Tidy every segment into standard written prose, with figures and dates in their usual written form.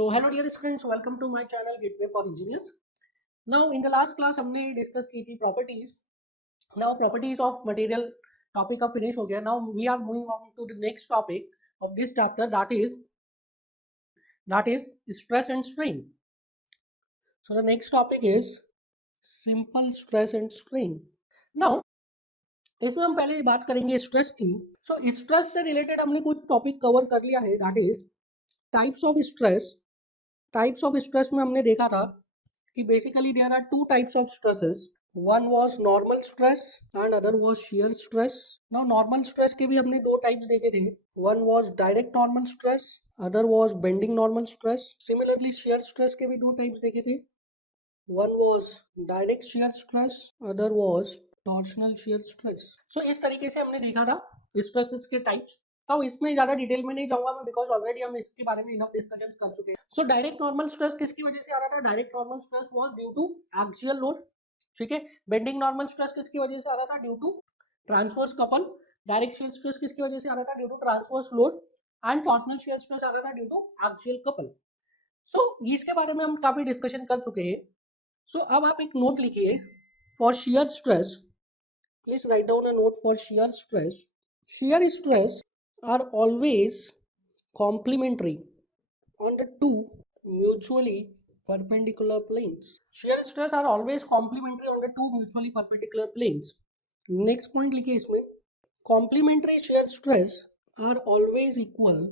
So hello dear students, welcome to my channel Gateway for Engineers. Now in the last class हमने discuss की थी properties. Now properties of material topic का finish हो गया. Now we are moving on to the next topic of this chapter, that is stress and strain. So the next topic is simple stress and strain. Now इसमें हम पहले बात करेंगे stress की. So stress से related हमने कुछ topic cover कर लिया है, that is types of stress. Types of stress में हमने देखा था कि basically there are two types of stresses. One was normal stress and other was shear stress. Now normal stress के भी हमने दो types देखे थे. One was direct normal stress, other was bending normal stress. Similarly shear stress के भी दो types देखे थे. One was direct shear stress, other was torsional shear stress. So इस तरीके से हमने देखा था stresses के types. तो इसमें ज्यादा डिटेल में नहीं जाऊंगा मैं, बिकॉज ऑलरेडी हम इसके बारे में इनफ डिस्कशंस कर चुके हैं. सो डायरेक्ट नॉर्मल स्ट्रेस किसकी वजह से आ रहा था? Direct normal stress was due to axial load. ठीक है. बेंडिंग नॉर्मल स्ट्रेस किसकी वजह से आ रहा था? Due to transverse couple. Direct shear stress किसकी वजह से आ रहा था? Due to transverse load. And torsional shear stress आ रहा था due to axial couple. So इसके बारे में हम काफी डिस्कशन कर चुके हैं. सो अब आप एक नोट लिखिए for shear stress. Please write down a note for shear stress. Shear stress are always complementary on the two mutually perpendicular planes. Shear stress are always complementary on the two mutually perpendicular planes. Next point लिखिए इसमें, complementary shear stress are always equal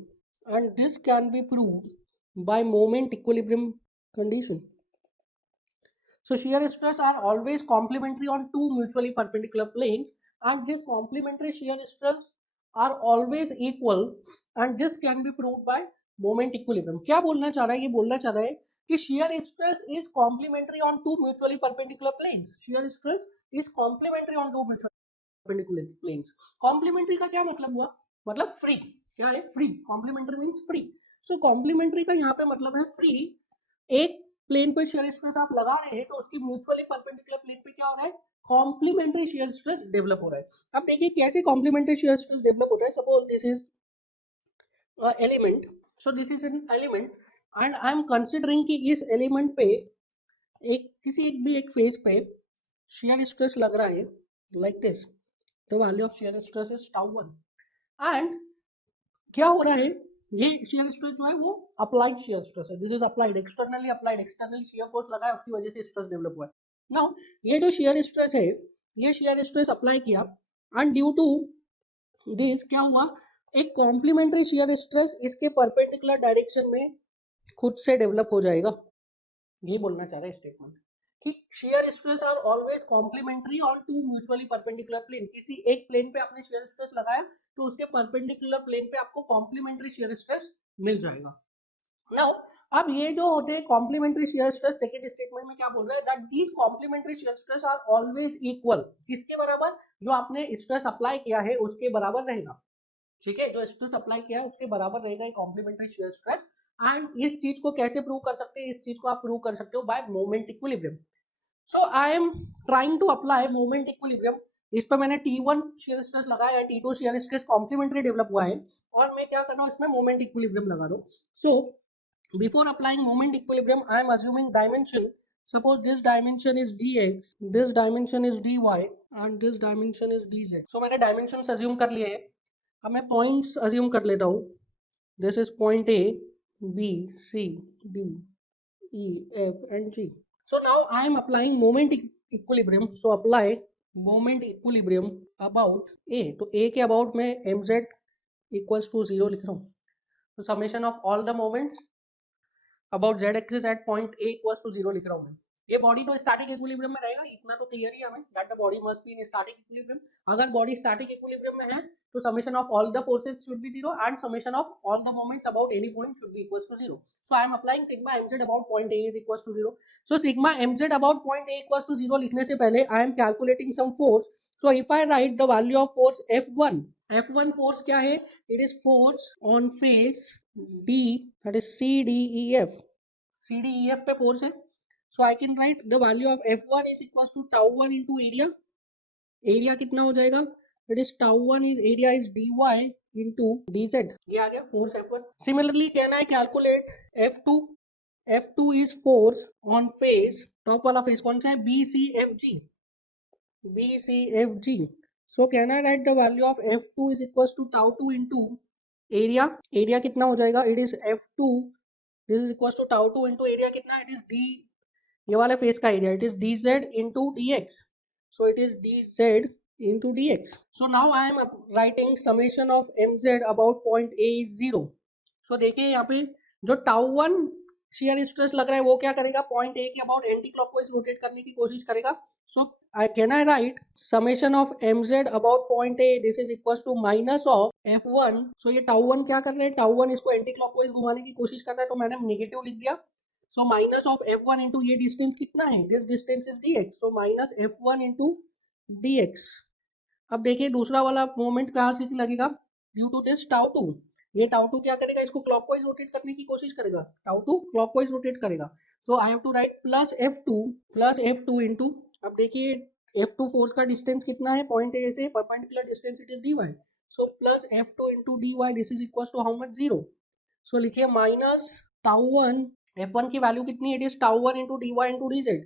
and this can be proved by moment equilibrium condition. So shear stress are always complementary on two mutually perpendicular planes and this complementary shear stress are always equal and this can be proved by moment equilibrium. क्या बोलना चाह रहा है? ये बोलना चाह रहा है कि shear stress is complementary on two mutually perpendicular planes. Shear stress is complementary on two mutually perpendicular planes. Complementary का क्या मतलब हुआ? मतलब free. क्या है? Free. Complementary means free. So complementary का यहाँ पे मतलब है free. एक प्लेन पे shear stress आप लगा रहे हैं तो उसकी म्यूचुअली परपेंडिकुलर प्लेन पे क्या हो रहा है? कॉम्प्लीमेंट्री shear stress डेवलप हो रहा है. अब देखिए कैसे कॉम्प्लीमेंट्री shear stress डेवलप होता है. Suppose this is element. So this is an element and I am considering कि इस एलिमेंट पे एक किसी एक भी एक फेज पे shear stress लग रहा है like this. The value of shear stress is τ1 and क्या हो रहा है? ये shear stress जो है वो अप्लाइड shear stress है. This is applied, externally applied, external shear force लगा है, उसकी वजह से स्ट्रेस डेवलप हुआ है. नाउ ये जो shear stress है, ये shear stress अप्लाई किया एंड ड्यू टू दिस क्या हुआ? एक कॉम्प्लीमेंट्री shear stress इसके परपेंडिकुलर डायरेक्शन में खुद से डेवलप हो जाएगा. ये बोलना चाह रहा है स्टेटमेंट कि shear stress are always complementary on two mutually perpendicular plane. किसी एक प्लेन पे आपने shear stress लगाया तो उसके परपेंडिकुलर प्लेन पे आपको कॉम्प्लीमेंट्री shear stress मिल जाएगा. नाउ अब ये जो होते हैं complementary shear stress, second statement में क्या बोल रहा है? That these complementary shear stress are always equal. किसके बराबर? जो आपने स्ट्रेस अप्लाई किया है उसके बराबर रहेगा. ठीक है, जो स्ट्रेस अप्लाई किया है उसके बराबर रहेगा ये कॉम्प्लीमेंट्री shear stress. एंड इस चीज को कैसे प्रूव कर सकते हैं? इस चीज को आप प्रूव कर सकते हो by moment equilibrium. So I am trying to apply moment equilibrium. इस पर मैंने T1 shear stress लगाया है, T2 shear stress complementary develop हुआ है और मैं क्या कर रहा हूँ इसमें मोमेंट इक्विलिब्रियम लगा रहा हूँ. सो before applying moment equilibrium I am assuming dimension. Suppose this dimension is dx, this dimension is dy and this dimension is dz. So मैंने dimensions assume कर लिए हैं. अब मैं points assume कर लेता हूँ. This is point A, B, C, D, E, F and G. So now I am applying moment equilibrium. So apply moment equilibrium about A. तो A के about में mz equals to 0 लिख रहा हूँ. So summation of all the moments about z axis at point A equals to 0 लिख रहा हूँ मैं. ये बॉडी तो स्टैटिक इक्विलिब्रियम में रहेगा, इतना तो क्लियर ही हमें that the body must be in static equilibrium. अगर बॉडी स्टैटिक इक्विलिब्रियम में है तो summation of all the forces should be 0 and summation of all the moments about any point should be equals to 0. So I am applying sigma mz about point A is equals to 0. So sigma mz about point A equals to 0 लिखने से पहले I am calculating some force. So if I right the value of force F1 force क्या है? It is force on face D, that is CDEF. CDEF पे force है. So I can write the value of F1 is equals to τ1 into area. Area कितना हो जाएगा? It is τ1 is area is dy into dz. ये आ गया force F1. Similarly कहना है calculate F2. F2 is force on face, top वाला face कौन सा है, BCFG, BCFG. So can I write the value of F2 is equals to tau 2 into area, area कितना हो जाएगा, it is F2, this is equals to tau 2 into area कितना, it is D, ये वाले face का area, it is dz into dx, so it is dz into dx. So now I am writing summation of mz about point A is 0. So देखिए यहाँ पे जो tau 1 shear stress लग रहा है वो क्या करेगा, पॉइंट A के अबाउट एंटी क्लॉकवाइज रोटेट करने की कोशिश करेगा. So can I write summation of mz about point A, this is equals to minus of f1. So ये टाउ 1 क्या कर रहे हैं, टाउ 1 इसको एंटी क्लॉकवाइज घुमाने की कोशिश कर रहा है, तो मैंने नेगेटिव लिख दिया. So minus of f1 into ये डिस्टेंस कितना है, this distance is dx, so minus f1 into dx. अब देखिए दूसरा वाला मोमेंट कहाँ से लगेगा, ड्यू टू दिस टाउ 2, ये टाउ 2 क्या करेगा, इसको क्लॉकवाइज रोटेट करने की कोशिश करेगा, टाउ 2 क्लॉकवाइज रोटेट करेगा. So I have to write plus f2 into, अब देखिए f2 फोर्स का डिस्टेंस कितना है, पॉइंट ए से perpendicular distance it is dy, so plus f2 into dy, this is equal to how much, 0. So लिखिए minus tau 1, f1 की value कितनी है, it is tau 1 into dy into dz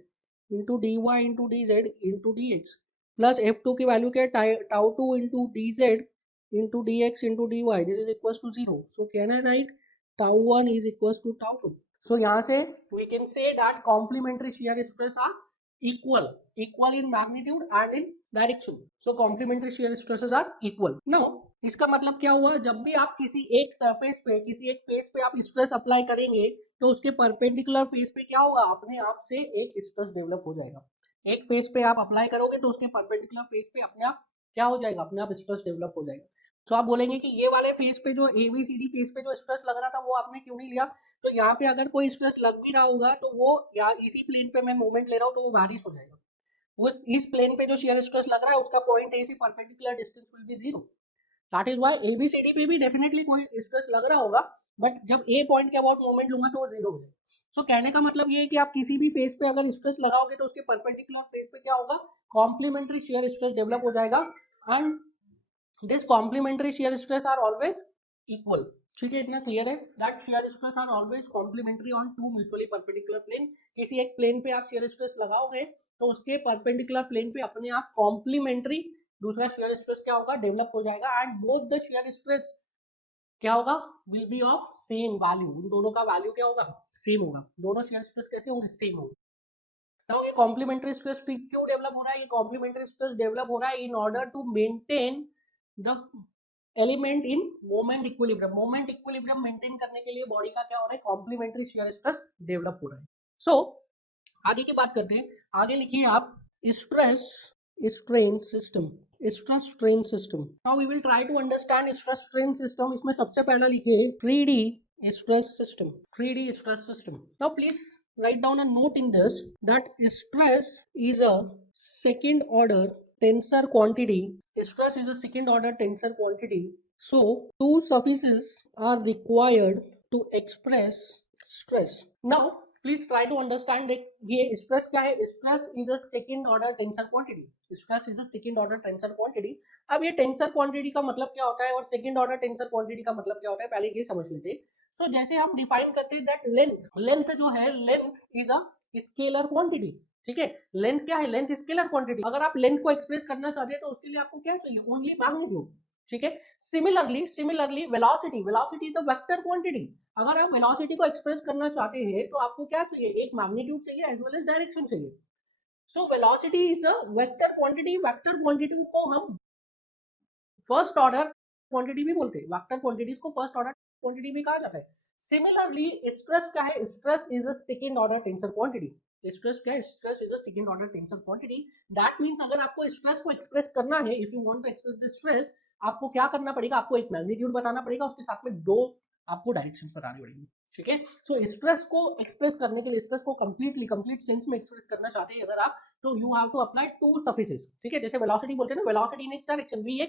into dy into dz into dx, plus f2 की value क्या है, tau 2 into dz into dx into dy, this is equals to 0. So can I write tau 1 is equals to tau 2. So यहाँ से we can say that complementary shear stress are equal in magnitude and in direction. So complementary shear stresses are equal. Now इसका मतलब क्या हुआ, जब भी आप किसी एक सरफेस पे, किसी एक फेस पे आप स्ट्रेस अप्लाई करेंगे तो उसके परपेंडिकुलर फेस पे क्या होगा, अपने आप से एक स्ट्रेस डेवलप हो जाएगा. एक फेस पे आप अप्लाई करोगे तो उसके परपेंडिकुलर फेस पे अपने आप क्या हो जाएगा, अपने आप स्ट्रेस डेवलप हो जाएगा. तो आप बोलेंगे कि ये वाले फेस पे जो ABCD फेस पे जो स्ट्रेस लग रहा था वो आपने क्यों नहीं लिया, तो यहाँ पे अगर कोई स्ट्रेस लग भी रहा होगा तो वो या इसी प्लेन पे मैं मूवमेंट ले रहा हूँ तो वो वैनिश हो जाएगा. उस इस प्लेन पे जो शियर स्ट्रेस लग रहा है उसका पॉइंट A से perpendicular distance will be 0. That is why ABCD पे भी डेफिनेटली कोई स्ट्रेस लग रहा होगा, बट जब A पॉइंट के अबाउट मोमेंट लूंगा तो वो 0 हो जाएगा. सो कहने का मतलब ये है कि आप किसी भी फेस पे अगर स्ट्रेस लगाओगे तो उसके परपेंडिकुलर फेस पे क्या होगा, कॉम्प्लीमेंट्री शियर स्ट्रेस डेवलप हो जाएगा, and this complementary shear stress are always equal. ठीक है, इतना क्लियर है, that shear stress are always complementary on two mutually perpendicular plane. किसी एक प्लेन पे आप शियर स्ट्रेस लगाओगे तो उसके परपेंडिकुलर प्लेन पे अपने आप कॉम्प्लीमेंट्री दूसरा शियर स्ट्रेस क्या होगा, डेवलप हो जाएगा, and both the shear stress क्या होगा, will be of same value. उन दोनों का वैल्यू क्या होगा, सेम होगा. दोनों शियर स्ट्रेस कैसे होंगे, सेम होंगे. नाउ ये कॉम्प्लीमेंट्री स्ट्रेस क्यों डेवलप हो रहा है, ये कॉम्प्लीमेंट्री स्ट्रेस डेवलप हो रहा है in order to maintain the element in moment equilibrium. Moment equilibrium maintain करने के लिए बॉडी का क्या हो रहा है, कॉम्प्लीमेंट्री शियर स्ट्रेस डेवलप हो रहा है. सो आगे की बात करते हैं. आगे लिखिए आप stress strain system, stress strain system. Now we will try to understand stress strain system. इसमें सबसे पहला लिखिए 3D stress system, 3D stress system. Now please write down a note in this that stress is a second order tensor quantity. Stress is a second order tensor quantity. So two suffixes are required to express stress. Now please try to understand ये stress क्या है. Stress is a second order tensor quantity. Stress is a second order tensor quantity. अब ये tensor quantity का मतलब क्या होता है और सेकंड ऑर्डर टेंसर क्वांटिटी का मतलब क्या होता है, पहले ये समझ लेते हैं. सो जैसे हम डिफाइन करते हैं दैट लेंथ जो है, length is a scalar quantity. ठीक है, लेंथ क्या है, लेंथ स्केलर क्वांटिटी. अगर आप लेंथ को एक्सप्रेस करना चाहते हैं तो उसके लिए आपको क्या चाहिए, ओनली मैग्नीट्यूड. ठीक है, similarly velocity is a vector quantity. अगर आप वेलोसिटी को एक्सप्रेस करना चाहते हैं तो आपको क्या चाहिए, एक मैग्नीट्यूड चाहिए एज वेल एज डायरेक्शन चाहिए. So velocity is a vector quantity. Vector quantity को हम फर्स्ट ऑर्डर क्वांटिटी भी बोलते हैं, वेक्टर क्वांटिटीज को फर्स्ट ऑर्डर क्वांटिटी भी कहा जाता है. सिमिलरली स्ट्रेस क्या है, stress is a second order tensor quantity. Stress क्या है, stress is a second order tensor quantity. That means अगर आपको स्ट्रेस को एक्सप्रेस करना है, if you want to express the stress, आपको क्या करना पड़ेगा, आपको एक मैग्नीट्यूड बताना पड़ेगा, उसके साथ में दो आपको डायरेक्शंस बतानी पड़ेगी. ठीक है, सो स्ट्रेस को एक्सप्रेस करने के लिए, स्ट्रेस को कंप्लीट सेंस में एक्सप्रेस करना चाहते हैं अगर आप, तो you have to apply two suffixes. ठीक है, जैसे वेलोसिटी बोलते हैं ना, velocity in X direction V,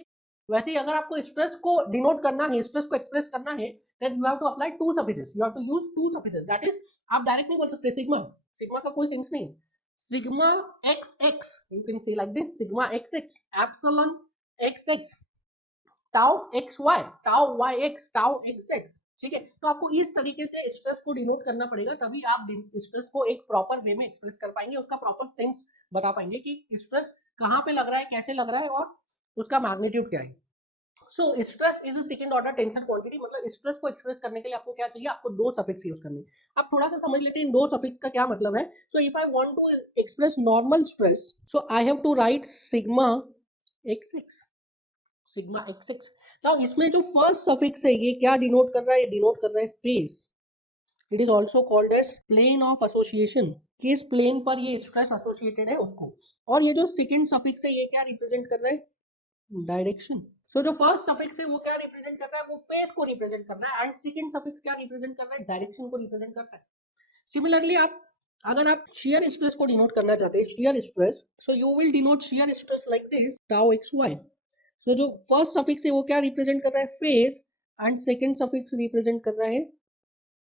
वैसे ही अगर आपको स्ट्रेस को डिनोट करना है, स्ट्रेस को एक्सप्रेस करना है, then you have to apply two suffixes. You have to use two suffixes. That is, आप डायरेक्ट नहीं बोल सकते सिग्मा. सिग्मा का कोई सेंस नहीं. Sigma X X, you can say like this, sigma X X, epsilon X X, tau X Y, tau Y X, tau X Z. ठीक है। तो आपको इस तरीके से स्ट्रेस को डिनोट करना पड़ेगा, तभी आप स्ट्रेस को एक प्रॉपर वे में एक्सप्रेस कर पाएंगे, उसका प्रॉपर सेंस बता पाएंगे कि स्ट्रेस कहाँ पे लग रहा है, कैसे लग रहा है और उसका मैग्नीट्यूड क्या है। So stress is a second order tension quantity, मतलब स्ट्रेस को एक्सप्रेस करने के लिए आपको क्या चाहिए, आपको दो सफिक्स यूज करने। अब थोड़ा सा समझ लेते हैं इन दो सफिक्स का क्या मतलब है। So if I want to express normal stress, so I have to write sigma x6, sigma x6। Now इसमें जो फर्स्ट सफिक्स है ये क्या डिनोट कर रहा है, ये डिनोट कर रहा है face. It is also called as plane of association, किस प्लेन पर ये स्ट्रेस एसोसिएटेड है उसको। और ये जो सेकंड सफिक्स है ये क्या रिप्रेजेंट कर रहा है, डायरेक्शन। सो जो फर्स्ट सफिक्स है वो क्या रिप्रेजेंट कर रहा है, वो फेस को रिप्रेजेंट कर रहा है, एंड सेकंड सफिक्स क्या रिप्रेजेंट कर रहा है, डायरेक्शन को रिप्रेजेंट कर रहा है। सिमिलरली आप अगर आप shear स्ट्रेस को डिनोट करना चाहते हैं, shear stress, so you will denote shear stress like this, tau xy। सो जो फर्स्ट सफिक्स है वो क्या रिप्रेजेंट कर रहा है, face, and second suffix represent कर रहा है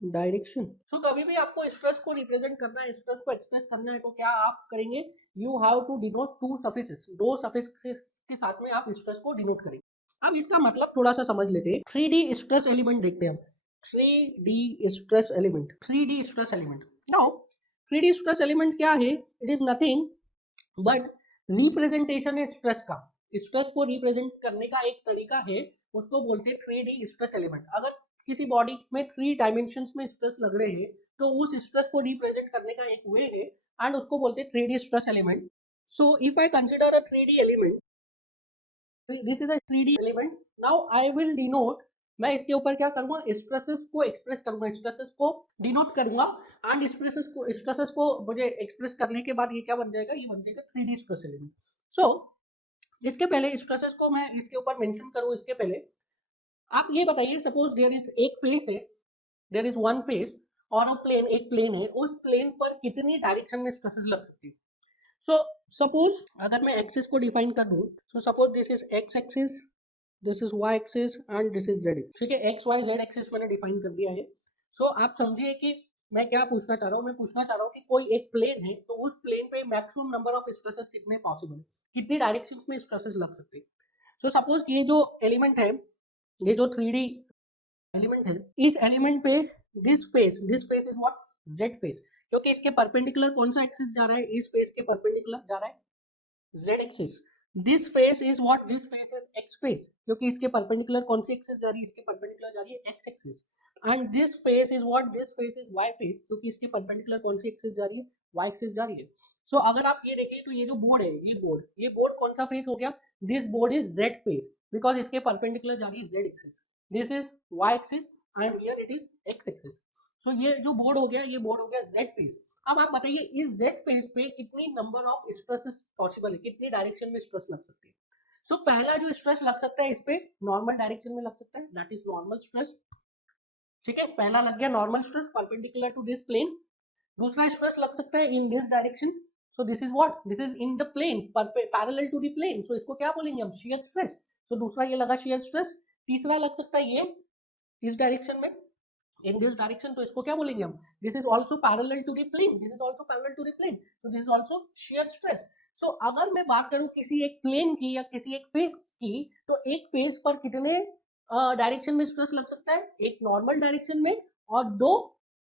डायरेक्शन। सो कभी भी आपको स्ट्रेस को रिप्रेजेंट करना है, स्ट्रेस को एक्सप्रेस करना है, तो क्या आप करेंगे, you have to denote two suffixes, दो सफिक्स के साथ में आप स्ट्रेस को डिनोट करेंगे। अब इसका मतलब थोड़ा सा समझ लेते हैं, 3D स्ट्रेस एलिमेंट देखते हैं हम। 3D stress element, 3D stress element. Now 3D stress element क्या है, it is nothing but representation है स्ट्रेस का। स्ट्रेस को रिप्रेजेंट करने का एक तरीका है, उसको बोलते हैं 3D स्ट्रेस एलिमेंट। अगर किसी बॉडी में 3 डायमेंशंस में स्ट्रेस लग रहे हैं तो उस स्ट्रेस को रिप्रेजेंट करने का एक वे है, एंड उसको बोलते हैं 3D stress element. So if I consider a 3D element, this is a 3D element, now I will denote, मैं इसके ऊपर क्या करूंगा, स्ट्रेसेस को एक्सप्रेस करूंगा, स्ट्रेसेस को डिनोट करूंगा, एंड स्ट्रेसेस को मुझे एक्सप्रेस करने के बाद ये क्या बन जाएगा, ये बन जाएगा 3D स्ट्रेस एलिमेंट। सो इसके पहले स्ट्रेसेस को मैं इसके ऊपर मेंशन करूं, इसके पहले आप ये बताइए, सपोज देयर इज एक फेस है, देयर इज वन फेस और अ प्लेन, एक प्लेन है, उस प्लेन पर कितनी डायरेक्शन में स्ट्रेसेस लग सकती है। सो सपोज अगर मैं एक्सिस को डिफाइन कर दूं, so suppose this is X axis, this is Y axis and this is Z, ठीक है, एक्स वाई जेड एक्सिस मैंने डिफाइन कर दिया है। सो आप समझिए कि मैं क्या पूछना चाह रहा हूँ, मैं पूछना चाह रहा हूँ कि कोई एक प्लेन है, तो उस प्लेन पे मैक्सिमम नंबर ऑफ स्ट्रेसेस कितने पॉसिबल है, कितनी डायरेक्शंस में स्ट्रेसेस लग सकते हैं। सो सपोज ये जो एलिमेंट है, ये जो 3D एलिमेंट है, इस एलिमेंट पे this face is what, Z face, क्योंकि इसके परपेंडिकुलर कौन सा एक्सिस जा रहा है, इस फेस के परपेंडिकुलर जा रहा है Z axis. This face is what, this face is X face, क्योंकि इसके परपेंडिकुलर कौन सी एक्सिस जा रही है, इसके परपेंडिकुलर जा रही है X axis. And this face is what, this face is Y face, क्योंकि इसके परपेंडिकुलर कौन सी एक्सिस जा रही है, वाई एक्सिस जा रही है। सो अगर आप ये देखिए तो ये जो बोर्ड है, ये बोर्ड कौन सा फेस हो गया, this board is Z face, because इसके परपेंडिकुलर जा रही है Z axis, this is Y axis and here it is X axis. So ये जो बोर्ड हो गया, ये बोर्ड हो गया जेड फेस। अब आप बताइए इस जेड फेस पे कितनी नंबर ऑफ स्ट्रेसेस पॉसिबल है, कितनी डायरेक्शन में स्ट्रेस लग सकती है। सो पहला जो स्ट्रेस लग सकता है इस पे नॉर्मल डायरेक्शन में लग सकता है, दैट इज नॉर्मल स्ट्रेस, ठीक है, पहला लग गया normal stress perpendicular to this plane. दूसरा स्ट्रेस लग सकता है in this direction, so this is what, this is in the plane parallel to the plane, so इसको क्या बोलेंगे हम, शियर स्ट्रेस। सो दूसरा ये लगा शियर स्ट्रेस। तीसरा लग सकता है ये इस डायरेक्शन में, in this direction, तो इसको क्या बोलेंगे हम, this is also parallel to the plane, this is also parallel to the plane, so this is also shear stress। so अगर मैं बात करूं किसी एक प्लेन की या किसी एक फेस की, तो एक फेस पर कितने डायरेक्शन में स्ट्रेस लग सकता है, एक नॉर्मल डायरेक्शन में और दो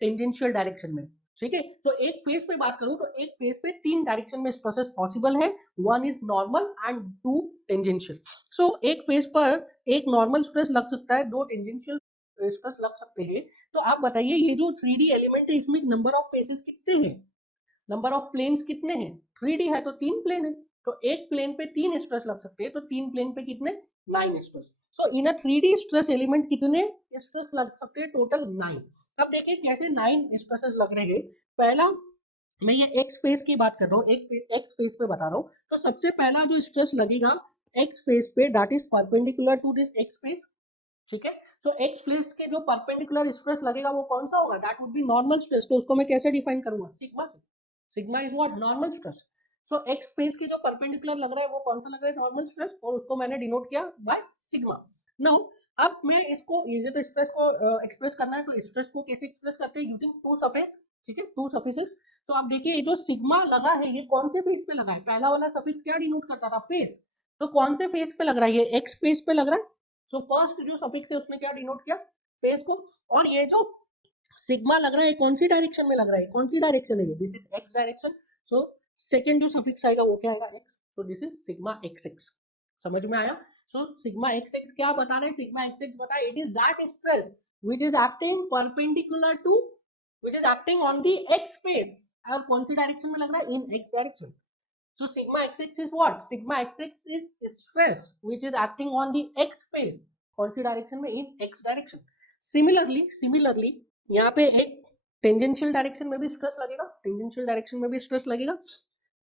टेंजेंशियल डायरेक्शन में, ठीक है। तो एक फेस पे बात करूं तो एक फेस पे 3 डायरेक्शन में स्ट्रेसेस पॉसिबल है, one is normal and 2 tangential. So एक फेस पर एक नॉर्मल स्ट्रेस लग सकता है, दो टेंजेंशियल स्ट्रेस लग सकते हैं। तो आप बताइए ये जो 3D एलिमेंट है इसमें नंबर ऑफ फेसेस कितने हैं, नंबर ऑफ प्लेन्स कितने हैं, 3D है तो 3 प्लेन है, तो एक प्लेन पे 3 स्ट्रेस लग सकते हैं, तो 3 प्लेन पे कितने, 9 स्ट्रेस। सो इन अ 3D स्ट्रेस एलिमेंट कितने स्ट्रेस लग सकते हैं, टोटल 9। अब देखिए कैसे 9 स्ट्रेसेस लग रहे हैं। पहला मैं ये एक्स फेस की बात कर रहा हूँ, एक एक्स फेस पे बता रहा हूँ, तो सबसे पहला जो स्ट्रेस लगेगा एक्स फेस पे, that is perpendicular to this X face, ठीक है। तो एक्स फेस के जो परपेंडिकुलर स्ट्रेस लगेगा वो कौन सा होगा, that would be normal stress. तो उसको मैं कैसे डिफाइन करूंगा, सिग्मा से, sigma is what, normal stress. So x face की जो परपेंडिकुलर लग रहा है वो कौन सा लग रहा है, नॉर्मल स्ट्रेस, और उसको मैंने डिनोट किया बाय सिग्मा। नाउ अब मैं इसको, ये जो स्ट्रेस को एक्सप्रेस करना है, तो स्ट्रेस को कैसे एक्सप्रेस करते हैं, यूजिंग टू सफिक्स, ठीक है, टू सफिक्सेस। तो आप देखिए ये जो सिग्मा लगा है ये कौन से फेस पे लगा है, पहला वाला सफिक्स क्या डिनोट करता था, फेस, तो कौन से फेस पे लग रहा है, ये एक्स फेस पे लग रहा है। सो फर्स्ट जो सफिक्स है उसने क्या डिनोट किया, फेस को, और ये जो सिग्मा लग रहा है कौन सी डायरेक्शन में लग रहा है, कौन सी डायरेक्शन है ये, this is x direction, so second जो सफिक्स आएगा वो क्या आएगा एक्स, तो this is sigma X x. समझ में आया? सो सिग्मा एक्स एक्स क्या बता रहे हैं, सिग्मा एक्स एक्स बता, it is that stress which is acting perpendicular to, which is acting on the x phase, और कौन सी डायरेक्शन में लग रहा है, इन x direction. So sigma xx is what? Sigma xx is stress which is acting on the x phase. कौन सी direction में, इन x direction. Similarly यहाँ पे एक टेंजेंशियल डायरेक्शन में भी स्ट्रेस लगेगा, टेंजेंशियल डायरेक्शन में भी स्ट्रेस लगेगा।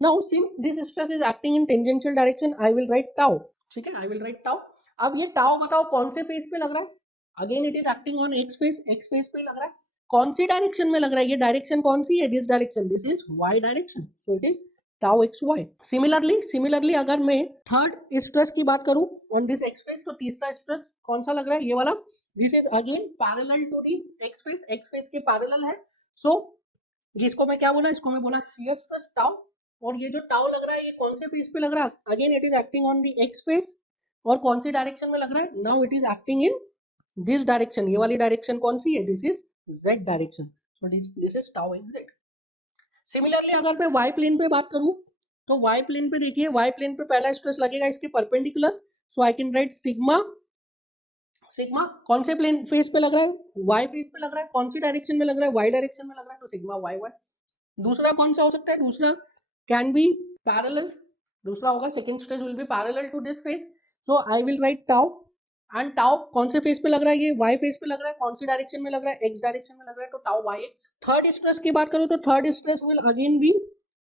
Now since this stress is acting in tangential direction, I will write tau, ठीक है, आई विल राइट टाउ। अब ये टाउ बताओ कौन से फेज पे लग रहा है, again it is acting on x phase पे लग रहा है, कौन सी डायरेक्शन में लग रहा है, ये डायरेक्शन कौन सी है, this direction, this is y direction, so it is tau X Y. Similarly अगर मैं थर्ड स्ट्रेस की बात करूं ऑन दिस एक्स फेज, तो तीसरा स्ट्रेस कौन सा लग रहा है, ये वाला, this is again parallel to the X face के पैरेलल है। सो जिसको मैं क्या बोला, इसको मैं बोला शियर स्ट्रेस टाउ, और ये जो टाउ लग रहा है ये कौन से फेज पे लग रहा है, again it is acting on the X phase, और कौन सी डायरेक्शन में लग रहा है, now it is acting in this direction, ये वाली डायरेक्शन कौन सी है, this is z direction, so this is tau x z। Similarly अगर मैं y प्लेन पे बात करूं, तो y प्लेन पे देखिए, y प्लेन पे पहला स्ट्रेस लगेगा इसके perpendicular, so I can right sigma, sigma कौन से प्लेन फेस पे लग रहा है, y फेस पे लग रहा है, कौन सी डायरेक्शन में लग रहा है, y डायरेक्शन में लग रहा है, तो सिग्मा वाई वाई। दूसरा कौन सा हो सकता है, दूसरा कैन बी पैरेलल, दूसरा होगा second stress will be parallel to this face, so I will write tau, and tau कौन से फेस पे लग रहा है, ये y फेस पे लग रहा है, कौन सी डायरेक्शन में लग रहा है, x डायरेक्शन में लग रहा है, तो tau Y X. Third stress की बात करूं तो third stress will again be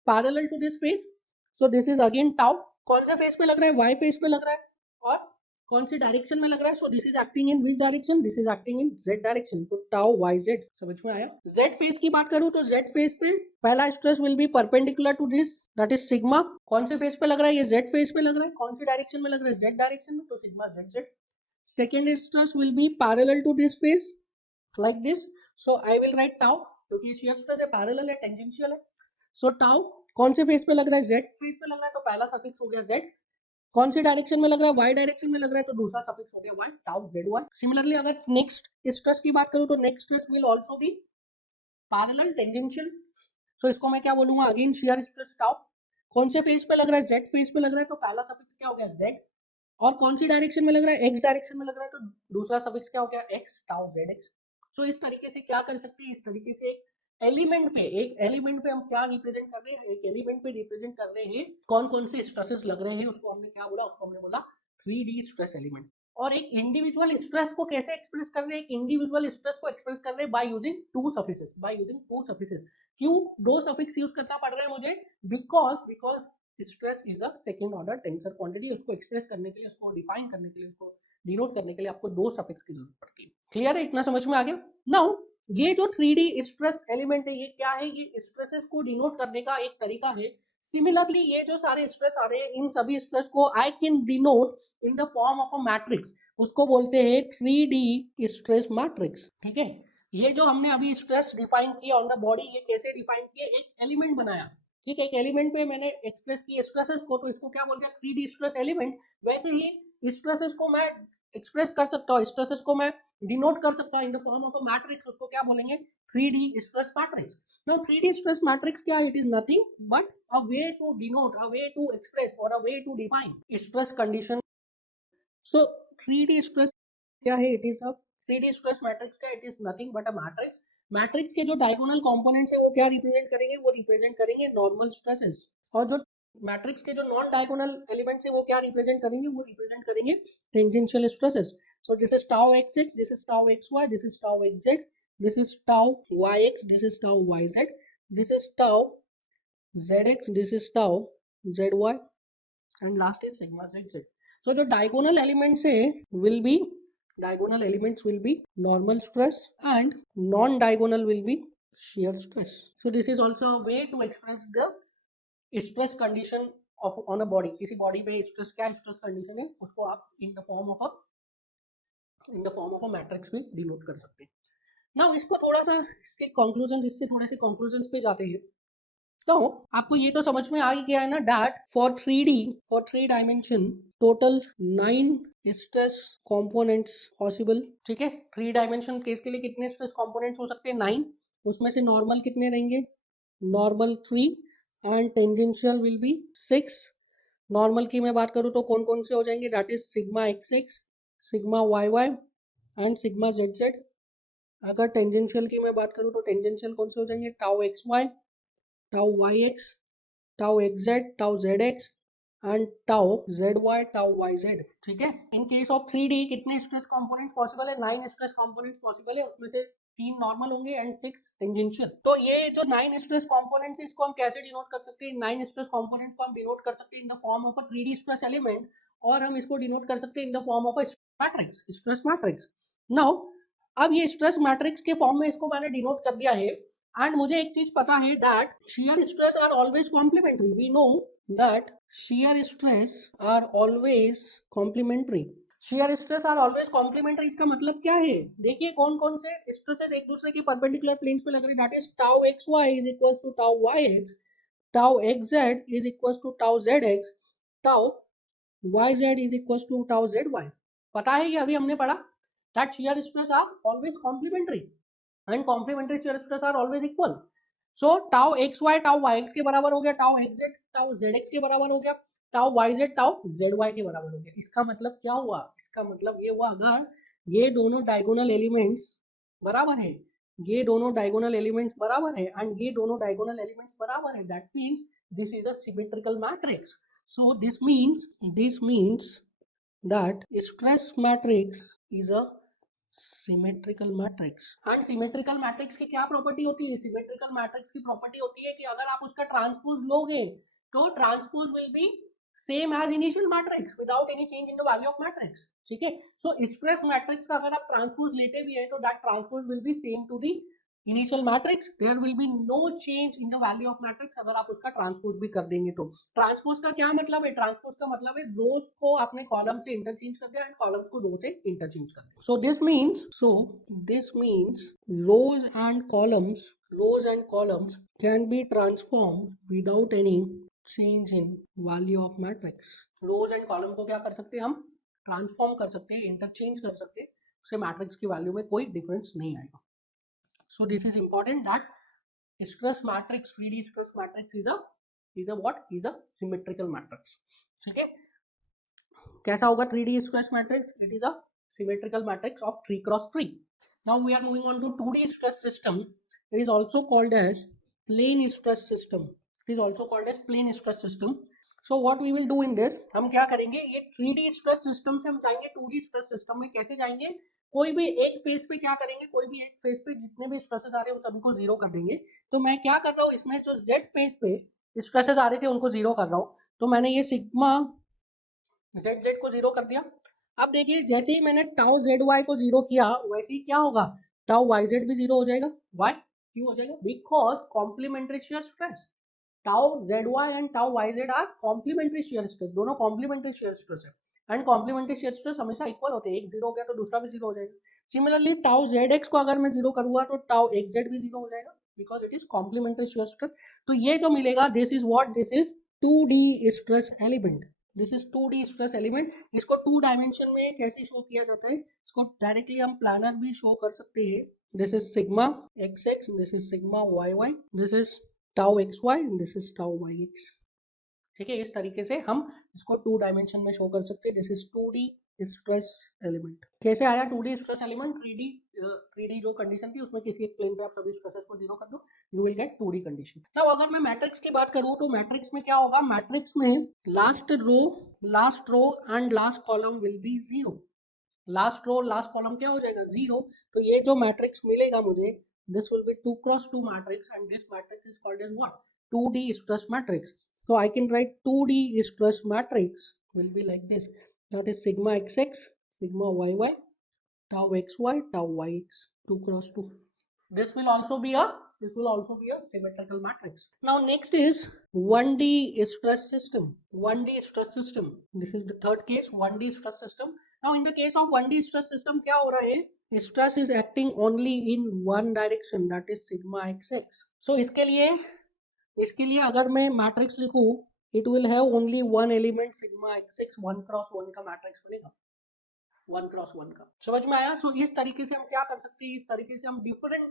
parallel to this face, so this is again tau, कौन से फेस पे लग रहा है, y फेस पे लग रहा है, और कौन सी डायरेक्शन में लग रहा है, सो this is acting in which direction, this is acting in z direction, तो टाउ वाई जेड। समझ में आया? z फेस की बात करूं तो z फेस पे पहला stress will be perpendicular to this, that is sigma, कौन से फेस पे लग रहा है, ये z फेस पे लग रहा है, कौन सी डायरेक्शन में लग रहा है, z डायरेक्शन में, तो sigma z z। Second stress will be parallel to this face like this, so I will write tau, क्योंकि shear stress है, पैरेलल है, टेंजेंशियल है, so tau कौन से फेस पे लग रहा है, z फेस पे लग रहा है, तो पहला सफिक्स हो गया z, कौन सी डायरेक्शन में लग रहा है, y डायरेक्शन में लग रहा है, तो दूसरा सफिक्स हो गया y, tau Z Y. Similarly अगर नेक्स्ट स्ट्रेस की बात करूं तो next stress will also be parallel tangential, so इसको मैं क्या बोलूंगा, अगेन शियर स्ट्रेस टाउ, कौन से फेस पे लग रहा है, z फेस पे लग रहा है, तो पहला सफिक्स क्या हो गया z, और कौन सी डायरेक्शन में लग रहा है, x डायरेक्शन में लग रहा है, तो दूसरा सफिक्स क्या हो गया x, टाउ जेड एक्स। सो इस तरीके से क्या कर सकते हैं, इस तरीके से एक एलिमेंट पे हम क्या रिप्रेजेंट कर रहे हैं, एक एलिमेंट पे रिप्रेजेंट कर रहे हैं कौन कौन से स्ट्रेसेस लग रहे हैं, उसको हमने क्या बोला, उसको हमने बोला 3D स्ट्रेस एलिमेंट। और एक इंडिविजुअल स्ट्रेस को कैसे एक्सप्रेस कर रहे हैं, एक इंडिविजुअल स्ट्रेस को एक्सप्रेस कर रहे हैं by using two suffixes, by using two suffixes. क्यों दो सफिक्स यूज करना पड़ रहा है मुझे, because stress is a second order tensor quantity, उसको एक्सप्रेस करने के लिए, उसको डिफाइन करने के लिए, उसको डिनोट करने के लिए आपको दो सफिक्स की जरूरत पड़ती है। क्लियर है, इतना समझ में आ गया? नाउ ये जो 3D स्ट्रेस एलिमेंट है, ये क्या है, ये स्ट्रेसेस को डिनोट करने का एक तरीका है। सिमिलरली ये जो सारे स्ट्रेस आ रहे हैं, इन सभी स्ट्रेस को I can denote in the form of a matrix, उसको बोलते हैं 3D स्ट्रेस मैट्रिक्स। ठीक है, ये जो हमने अभी स्ट्रेस डिफाइन किया ऑन द बॉडी, ये कैसे डिफाइन किया, एक एलिमेंट बनाया, ठीक है, एक एलिमेंट पे मैंने एक्सप्रेस किया स्ट्रेसेस को, तो इसको क्या बोलते हैं, 3D स्ट्रेस एलिमेंट। वैसे ही स्ट्रेसेस को मैं एक्सप्रेस कर सकता हूँ, स्ट्रेसेस को मैं डिनोट कर सकता हूँ in the form of a matrix, उसको क्या बोलेंगे, 3D stress matrix. Now 3D stress matrix क्या है, it is nothing but a way to denote, a way to express और a way to define stress condition. So 3D stress क्या है, it is a 3D stress matrix का, it is nothing but a matrix. Matrix के जो diagonal components है वो क्या represent करेंगे, वो रिप्रेजेंट करेंगे नॉर्मल स्ट्रेसेस, और जो मैट्रिक्स के जो नॉन डायगोनल एलिमेंट्स है वो क्या रिप्रेजेंट करेंगे, वो रिप्रेजेंट करेंगे tangential stresses. So this is tau xx, this is tau xy, this is tau xz, this is tau yx, this is tau yz, this is tau zx, this is tau zy, and last is sigma zz. So the diagonal elements will be normal stress and non-diagonal will be shear stress. So this is also a way to express the stress condition of on a body. किसी body पे stress क्या stress condition है, उसको आप in the form of a matrix में denote कर सकते हैं। नाउ इसको थोड़ा सा इसके कंक्लूजन, इससे थोड़े से कंक्लूजन पे जाते हैं। तो आपको ये तो समझ में आ ही गया है ना that for 3D for 3 dimension total 9 stress components possible। ठीक है, 3 डायमेंशन केस के लिए कितने स्ट्रेस कंपोनेंट्स हो सकते हैं? 9। उसमें से नॉर्मल कितने रहेंगे? Normal 3 and tangential will be 6। Normal की मैं बात करूं तो कौन कौन से हो जाएंगे? That is sigma xx, sigma yy and sigma zz। अगर टेंजेंशियल की मैं बात करूं तो टेंजेंशियल कौन से हो जाएंगे? Tau xy, tau yx, tau xz, tau zx and tau zy, tau yz। ठीक है, इन केस ऑफ 3D कितने स्ट्रेस कंपोनेंट्स पॉसिबल है? 9 स्ट्रेस कंपोनेंट्स पॉसिबल है, उसमें से 3 नॉर्मल होंगे एंड 6 टेंजेंशियल। तो ये जो 9 स्ट्रेस कंपोनेंट्स है इसको हम कैसे डिनोट कर सकते हैं? 9 स्ट्रेस कंपोनेंट्स को हम डिनोट कर सकते हैं in the form of a 3D stress element, और हम इसको डिनोट कर सकते हैं in the form of a matrix, stress matrix. Now अब ये स्ट्रेस मैट्रिक्स के फॉर्म में इसको मैंने डिनोट कर दिया है, एंड मुझे एक चीज पता है that shear stress are always complementary। We know that shear stress are always complementary। shear stress are always complementary इसका मतलब क्या है? देखिए कौन कौन से स्ट्रेसेस एक दूसरे के परपेंडिकुलर प्लेन्स पे लग रहे हैं। That is tau xy is equals to tau yx, tau xz is equals to tau zx, tau yz is equals to tau zy। पता है ये अभी हमने पढ़ा that shear stress are always complementary and complementary shear stress are always equal। So tau X Y tau Y X के बराबर हो गया, tau X Z tau Z X के बराबर हो गया, tau Y Z tau Z Y के बराबर हो गया। इसका मतलब क्या हुआ? इसका मतलब ये हुआ अगर ये दोनों डायगोनल एलिमेंट्स बराबर है, ये दोनों डायगोनल एलिमेंट्स बराबर है एंड ये दोनों डायगोनल एलिमेंट्स बराबर है, that means this is a symmetrical matrix. So this means that stress matrix is a symmetrical matrix। And symmetrical matrix की क्या प्रॉपर्टी होती है? सिमेट्रिकल मैट्रिक्स की प्रॉपर्टी होती है कि अगर आप उसका ट्रांसपोज लोगे तो transpose will be same as initial matrix without any change in the value of matrix. ठीक है, सो स्ट्रेस मैट्रिक्स का अगर आप ट्रांसपोज लेते भी है तो that transpose will be same to the initial matrix, there will be no change in the value of matrix अगर आप उसका ट्रांसपोज भी कर देंगे तो। ट्रांसपोज का क्या मतलब है? ट्रांसपोज का मतलब है रोज को आपने कॉलम से इंटरचेंज कर दिया एंड कॉलम्स को रो से इंटरचेंज कर दिया। So this means rows and columns can be transformed without any change in value of matrix। rows and column को क्या कर सकते हैं? हम ट्रांसफॉर्म कर सकते हैं, इंटरचेंज कर सकते हैं, उससे मैट्रिक्स की वैल्यू में कोई डिफरेंस नहीं आएगा। So this is important that stress matrix 3D stress matrix is a what? Is a symmetrical matrix। ठीक है, कैसा होगा 3D stress matrix? It is a symmetrical matrix of 3 cross 3। Now we are moving on to 2D stress system। It is also called as plane stress system। It is also called as plane stress system। So what we will do in this, हम क्या करेंगे, ये 3D stress system से हम जाएंगे 2D stress system में। कैसे जाएंगे? कोई भी एक फेस पे क्या करेंगे, कोई भी एक फेस पे जितने भी स्ट्रेसेस आ रहे हैं उन सभी को जीरो कर देंगे। तो मैं क्या कर रहा हूँ, इसमें जो जेड फेस पे स्ट्रेसेस आ रहे थे उनको जीरो कर रहा हूँ। तो मैंने ये सिग्मा जेड जेड को जीरो कर दिया। अब देखिए जैसे ही मैंने टाउ जेड वाई को जीरो किया वैसे ही क्या होगा, टाउ वाई जेड भी जीरो हो जाएगा। वाई क्यों हो जाएगा? Because complementary shear stress, tau Z Y and tau Y Z are complementary shear stress, दोनों कॉम्प्लीमेंट्री शेयर स्ट्रेस है एंड कॉम्प्लीमेंट्री शेयर स्ट्रेस हमेशा इक्वल होते हैं। एक जीरो हो गया तो दूसरा भी जीरो हो जाएगा। सिमिलरली टाउ जेड एक्स को अगर मैं जीरो करूंगा तो टाउ एक्स जेड भी जीरो हो जाएगा because it is complementary shear stress. तो ये जो मिलेगा this is what, this is 2D stress element. This is 2D stress element. इसको 2 डायमेंशन में कैसे शो किया जाता है? इसको डायरेक्टली हम प्लानर भी शो कर सकते हैं। This is sigma X X, this is sigma Y Y, this is tau X Y, this is tau Y X. ठीक है, इस तरीके से हम इसको 2 डायमेंशन में शो कर सकते हैं। This is 2D stress element. कैसे आया 2D स्ट्रेस एलिमेंट? 3D जो कंडीशन थी उसमें किसी एक प्लेन पे आप सभी स्ट्रेसेस को जीरो कर दो, you will gate 2D condition. Now अगर मैं मैट्रिक्स की बात करूं तो मैट्रिक्स में क्या होगा? मैट्रिक्स में last row and last column will be zero. Last row last column क्या हो जाएगा? जीरो। तो ये जो मैट्रिक्स मिलेगा मुझे, this will be 2 cross 2 matrix and this matrix is called as what? 2D stress matrix। So I can write 2D stress matrix will be like this, that is sigma xx, sigma yy, tau xy, tau yx, 2 cross 2। This will also be a symmetrical matrix। Now next is 1D stress system। 1D stress system, this is the third case, 1D stress system। Now in the case of 1D stress system क्या हो रहा है? Stress is acting only in one direction, that is sigma xx। So इसके लिए इसके लिए अगर मैं मैट्रिक्स लिखूं, it will have only one element sigma x6, 1x1 का मैट्रिक्स बनेगा, 1x1 का। समझ में आया? सो इस तरीके से हम क्या कर सकते हैं, इस तरीके से हम डिफरेंट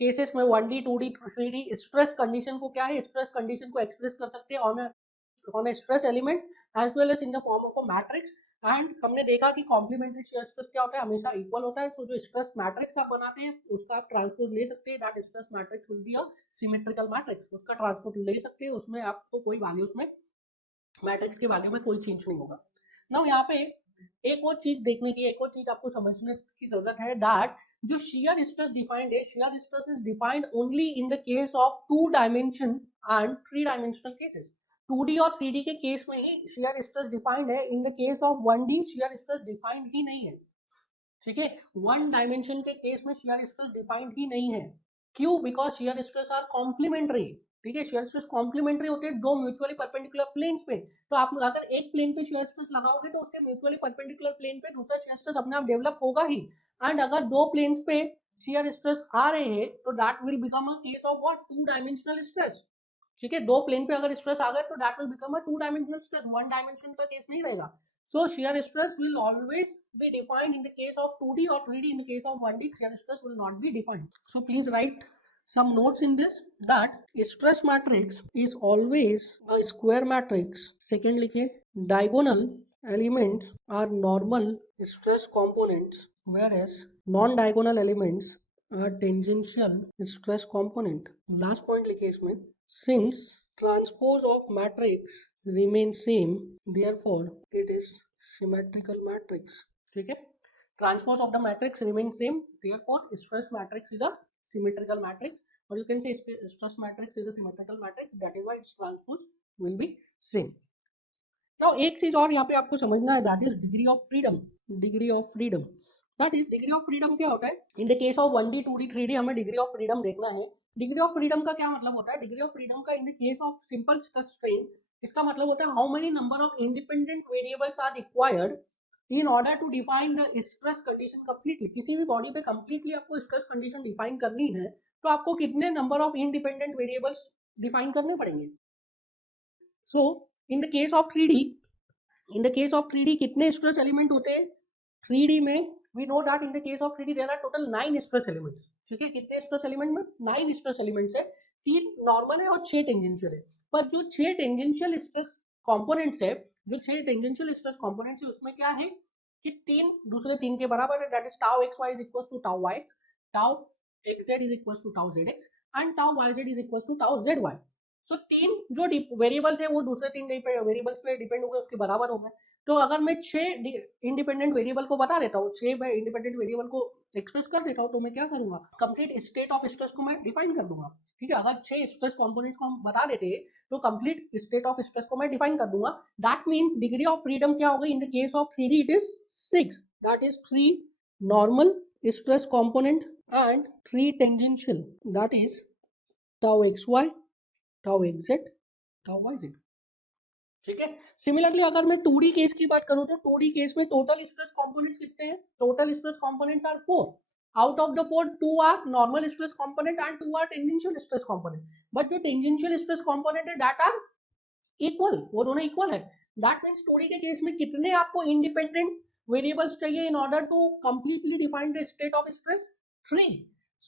केसेस में 1D 2D 3D stress condition को क्या है, स्ट्रेस कंडीशन को एक्सप्रेस कर सकते हैं on a stress element as well as in the form of a matrix. And हमने देखा कि कॉम्प्लीमेंट्री शेयर स्ट्रेस क्या होता है, हमेशा इक्वल होता है। सो जो स्ट्रेस मैट्रिक्स आप बनाते हैं उसका आप ट्रांसपोज ले सकते हैं, that stress matrix will be a symmetrical matrix, उसका ट्रांसपोज ले सकते हैं, उसमें आपको कोई वैल्यूज में मैट्रिक्स के वैल्यू में कोई चेंज नहीं होगा। नाउ यहाँ पे एक और चीज देखने की, एक और चीज आपको समझने की जरूरत है, दैट जो shear stress defined है, shear stress is defined only in the case of 2 dimension and 3 dimensional cases। 2D और 3D के केस में ही shear stress defined है, in the case of 1D shear stress defined ही नहीं है। ठीक है, 1 डायमेंशन के केस में shear stress defined ही नहीं है। क्यों? Because shear stress are complementary. ठीक है, shear stress कॉम्प्लीमेंट्री होते हैं दो म्यूचुअली परपेंडिकुलर प्लेन्स पे। तो आप अगर एक प्लेन पे shear stress लगाओगे तो उसके म्यूचुअली परपेंडिकुलर प्लेन पे दूसरा shear stress अपने आप डेवलप होगा ही। एंड अगर दो प्लेन्स पे shear stress आ रहे हैं तो that will become a case of what, 2 dimensional stress. ठीक है, दो प्लेन पे अगर स्ट्रेस आ गए तो that will become a 2 dimensional stress, 1 dimension का केस नहीं रहेगा। So shear stress will always be defined in the case of 2D or 3D. In the case of 1D, shear stress will not be defined. So please write some notes in this, that stress matrix is always a square matrix. Second लिखिए, diagonal elements are normal stress components, whereas non-diagonal elements are tangential stress component. Last point लिखिए इसमें, since transpose of matrix remain same, therefore it is symmetrical matrix। ठीक है, transpose of the matrix remain same, therefore stress matrix is a symmetrical matrix, or you can say stress matrix is a symmetrical matrix, that is why its transpose will be same। Now एक चीज और यहाँ पे आपको समझना है, that is degree of freedom. Degree of freedom, that is degree of freedom क्या होता है, इन the case of 1D 2D 3D हमें डिग्री ऑफ फ्रीडम देखना है। डिग्री ऑफ फ्रीडम का क्या मतलब होता है, डिग्री ऑफ फ्रीडम का in the case of simple stress strain, इसका मतलब होता है how many number of independent variables are required in order to define the stress condition completely. किसी भी बॉडी पे कंप्लीटली आपको स्ट्रेस कंडीशन डिफाइन करनी है तो आपको कितने number of independent variables define करने पड़ेंगे। So in the case of 3D, in the case of 3D कितने स्ट्रेस एलिमेंट होते हैं 3D में, we know that in the case of 3D there are total 9 stress elements. ठीक है, कितने stress element में, 9 स्ट्रेस एलिमेंट्स है, 3 normal है और 6 टेंजेंशियल है। पर जो 6 टेंजेंशियल स्ट्रेस कंपोनेंट्स है, जो 6 टेंजेंशियल स्ट्रेस कंपोनेंट्स है उसमें क्या है कि 3 दूसरे 3 के बराबर है, that is tau xy is equal to tau y, tau xz is equal to tau zx and tau yz is equal to tau zy। So तीन जो वेरिएबल्स है वो दूसरे 3 वेरिएबल्स पे डिपेंड होंगे, उसके बराबर होंगे। तो अगर मैं 6 इंडिपेंडेंट वेरिएबल को बता देता हूँ, 6 मैं इंडिपेंडेंट वेरिएबल को एक्सप्रेस कर देता हूँ, तो मैं क्या करूंगा, कंप्लीट स्टेट ऑफ स्ट्रेस को मैं डिफाइन कर दूंगा। ठीक है, अगर 6 स्ट्रेस कंपोनेंट्स को हम बता देते हैं तो कंप्लीट स्टेट ऑफ स्ट्रेस को मैं डिफाइन कर दूंगा। That mean degree of freedom क्या होगा, इन the case of 3D it is 6, that is 3 normal stress component and 3 tangential, that is tau xy, tau xz, tau yz। ठीक है, similarly अगर मैं 2D केस की बात करूं तो 2D केस में टोटल स्ट्रेस कंपोनेंट्स कितने हैं, total stress components are 4, out of the 4 2 are normal stress component and 2 are tangential stress component. But जो टेंजेंशियल स्ट्रेस कंपोनेंट है दैट आर इक्वल, वो दोनों इक्वल है। दैट मींस 2D के case में कितने आपको इंडिपेंडेंट वेरिएबल्स चाहिए in order to completely define the state of stress, 3।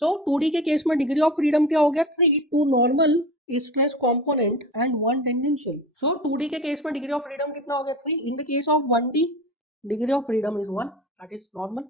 So 2D के केस में डिग्री ऑफ फ्रीडम क्या हो गया, 3, 2 normal stress component and 1 tangential. So 2D के केस में डिग्री ऑफ फ्रीडम कितना हो गया, 3। इन the case of 1D degree of freedom is 1, that is normal.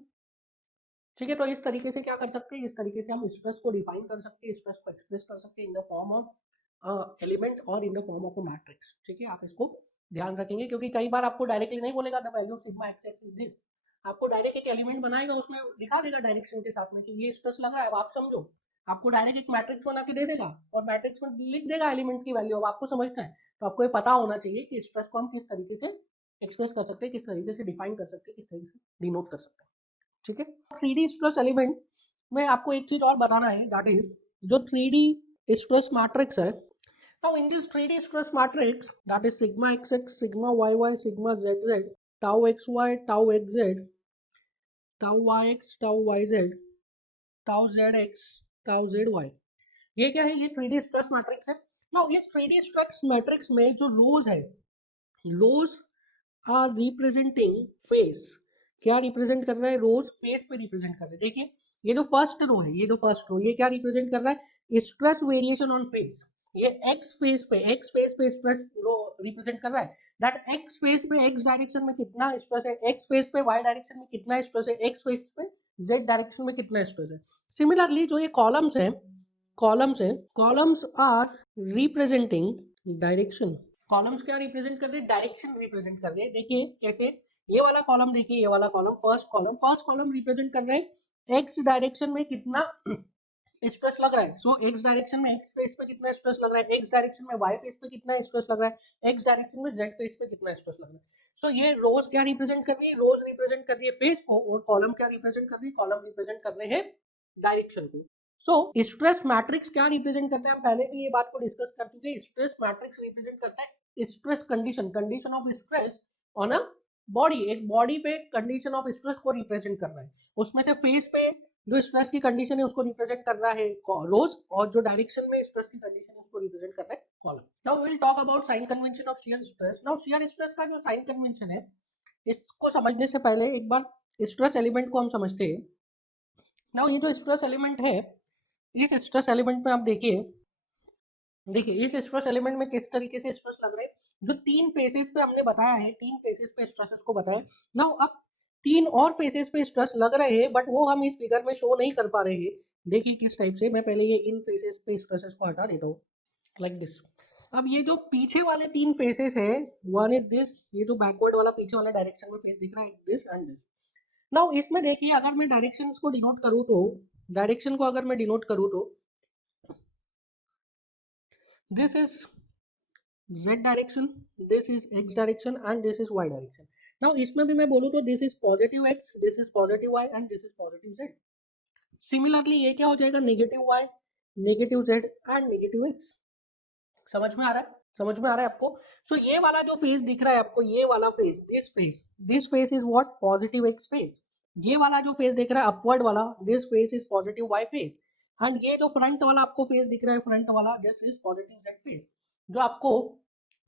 ठीक है, तो इस तरीके से क्या कर सकते हैं, इस तरीके से हम स्ट्रेस को डिफाइन कर सकते हैं, स्ट्रेस को एक्सप्रेस कर सकते हैं in the form of element और in the form of a matrix. ठीक है, आप इसको ध्यान रखेंगे क्योंकि कई बार आपको डायरेक्टली नहीं बोलेगा the value of sigma X x is this, आपको डायरेक्ट एक एलिमेंट बनाएगा, उसमें दिखा देगा डायरेक्शन के साथ में कि ये स्ट्रेस लग रहा है, अब आप समझो। आपको डायरेक्ट एक मैट्रिक्स बना के दे देगा और मैट्रिक्स में लिख देगा एलिमेंट की वैल्यू, अब आपको समझना है। तो आपको ये पता होना चाहिए कि स्ट्रेस को हम किस तरीके से एक्सप्रेस कर सकते हैं, किस तरीके से डिफाइन कर सकते हैं, किस तरीके से डिनोट कर सकते हैं। ठीक है, 3D स्ट्रेस एलिमेंट में आपको एक चीज और बताना है, दैट इज जो 3D स्ट्रेस मैट्रिक्स है। Now in this 3D stress matrix, that is sigma xx, sigma yy, sigma zz, tau xy, tau xz, tau yx, tau yz, tau zx, tau zy, ये क्या है, ये 3D stress matrix है। Now इस 3D stress matrix में जो लोज है, लोज are representing face. क्या रिप्रेजेंट कर रहा है? रोज फेस पे रिप्रेजेंट कर रहे हैं। देखिए ये जो फर्स्ट रो है, ये जो फर्स्ट रो, ये क्या रिप्रेजेंट कर रहा है? Stress variation on face. ये एक्स फेस पे स्ट्रेस रो रिप्रेजेंट कर रहा है। दैट एक्स फेस पे एक्स डायरेक्शन में कितना स्ट्रेस है, एक्स फेस पे वाई डायरेक्शन में कितना स्ट्रेस है, एक्स फेस पे जेड डायरेक्शन में कितना स्ट्रेस है। सिमिलरली जो ये कॉलम्स है, columns are representing direction. Columns क्या रिप्रेजेंट कर रहे हैं? डायरेक्शन रिप्रेजेंट कर रहे हैं। देखिए कैसे, ये वाला कॉलम देखिए, ये वाला कॉलम, फर्स्ट कॉलम रिप्रेजेंट कर रहे हैं एक्स डायरेक्शन में कितना स्ट्रेस लग रहा है। सो एक्स डायरेक्शन में एक्स फेस पे कितना स्ट्रेस लग रहा है, एक्स डायरेक्शन में वाई फेस पे कितना स्ट्रेस लग रहा है, एक्स डायरेक्शन में जेड फेस पे कितना स्ट्रेस लग रहा है। सो ये रोज क्या रिप्रेजेंट कर रही है? रोज रिप्रेजेंट कर रही है फेस को, और कॉलम क्या रिप्रेजेंट कर रही है? कॉलम रिप्रेजेंट कर रहे हैं डायरेक्शन को। सो स्ट्रेस मैट्रिक्स क्या रिप्रेजेंट करता है? हम पहले भी ये बात को डिस्कस कर चुके हैं। स्ट्रेस मैट्रिक्स रिप्रेजेंट करता है stress condition of stress on a body. एक बॉडी पे कंडीशन ऑफ स्ट्रेस को रिप्रेजेंट कर रहा है। उसमें से फेस पे जो स्ट्रेस की कंडीशन है उसको रिप्रेजेंट कर रहा है रोज, और जो डायरेक्शन में स्ट्रेस की कंडीशन है उसको रिप्रेजेंट कर रहा है column. Now we will talk about sign convention of shear stress. Now shear stress का जो साइन कन्वेंशन है, इसको समझने से पहले एक बार स्ट्रेस एलिमेंट को हम समझते हैं। नाउ ये जो स्ट्रेस एलिमेंट है, इस स्ट्रेस एलिमेंट में आप देखिए, इस स्ट्रेस एलिमेंट में किस तरीके से स्ट्रेस लग रहे हैं। जो तीन फेसेस पे हमने बताया है, तीन फेसेस पे स्ट्रेसेस को बताया। नाउ अब तीन और फेसेस पे स्ट्रेस लग रहे हैं, बट वो हम इस फिगर में शो नहीं कर पा रहे हैं। देखिए किस टाइप से, मैं पहले ये इन फेसेस पे स्ट्रेसेस को हटा देता हूँ, लाइक दिस। अब ये जो पीछे वाले तीन फेसेस है, वन इज दिस, ये जो बैकवर्ड वाला पीछे वाला डायरेक्शन में फेस दिख रहा है, दिस एंड दिस। नाउ इसमें देखिए, अगर मैं डायरेक्शंस को डिनोट करूँ तो, डायरेक्शन को अगर मैं डिनोट करूँ तो, this is z direction, this is x direction and this is y direction. Now इसमें भी मैं बोलूँ तो this is positive x, this is positive y and this is positive z। Similarly ये क्या हो जाएगा? Negative y, negative z and negative x। समझ में आ रहा है? समझ में आ रहा है आपको? सो ये वाला जो फेस दिख रहा है आपको, ये वाला face, this face is what? Positive x face. ये वाला जो फेस दिख रहा है अपवर्ड वाला, this face is positive y face. And ये जो फ्रंट वाला आपको फेस दिख रहा है, फ्रंट वाला, this is positive z face. जो आपको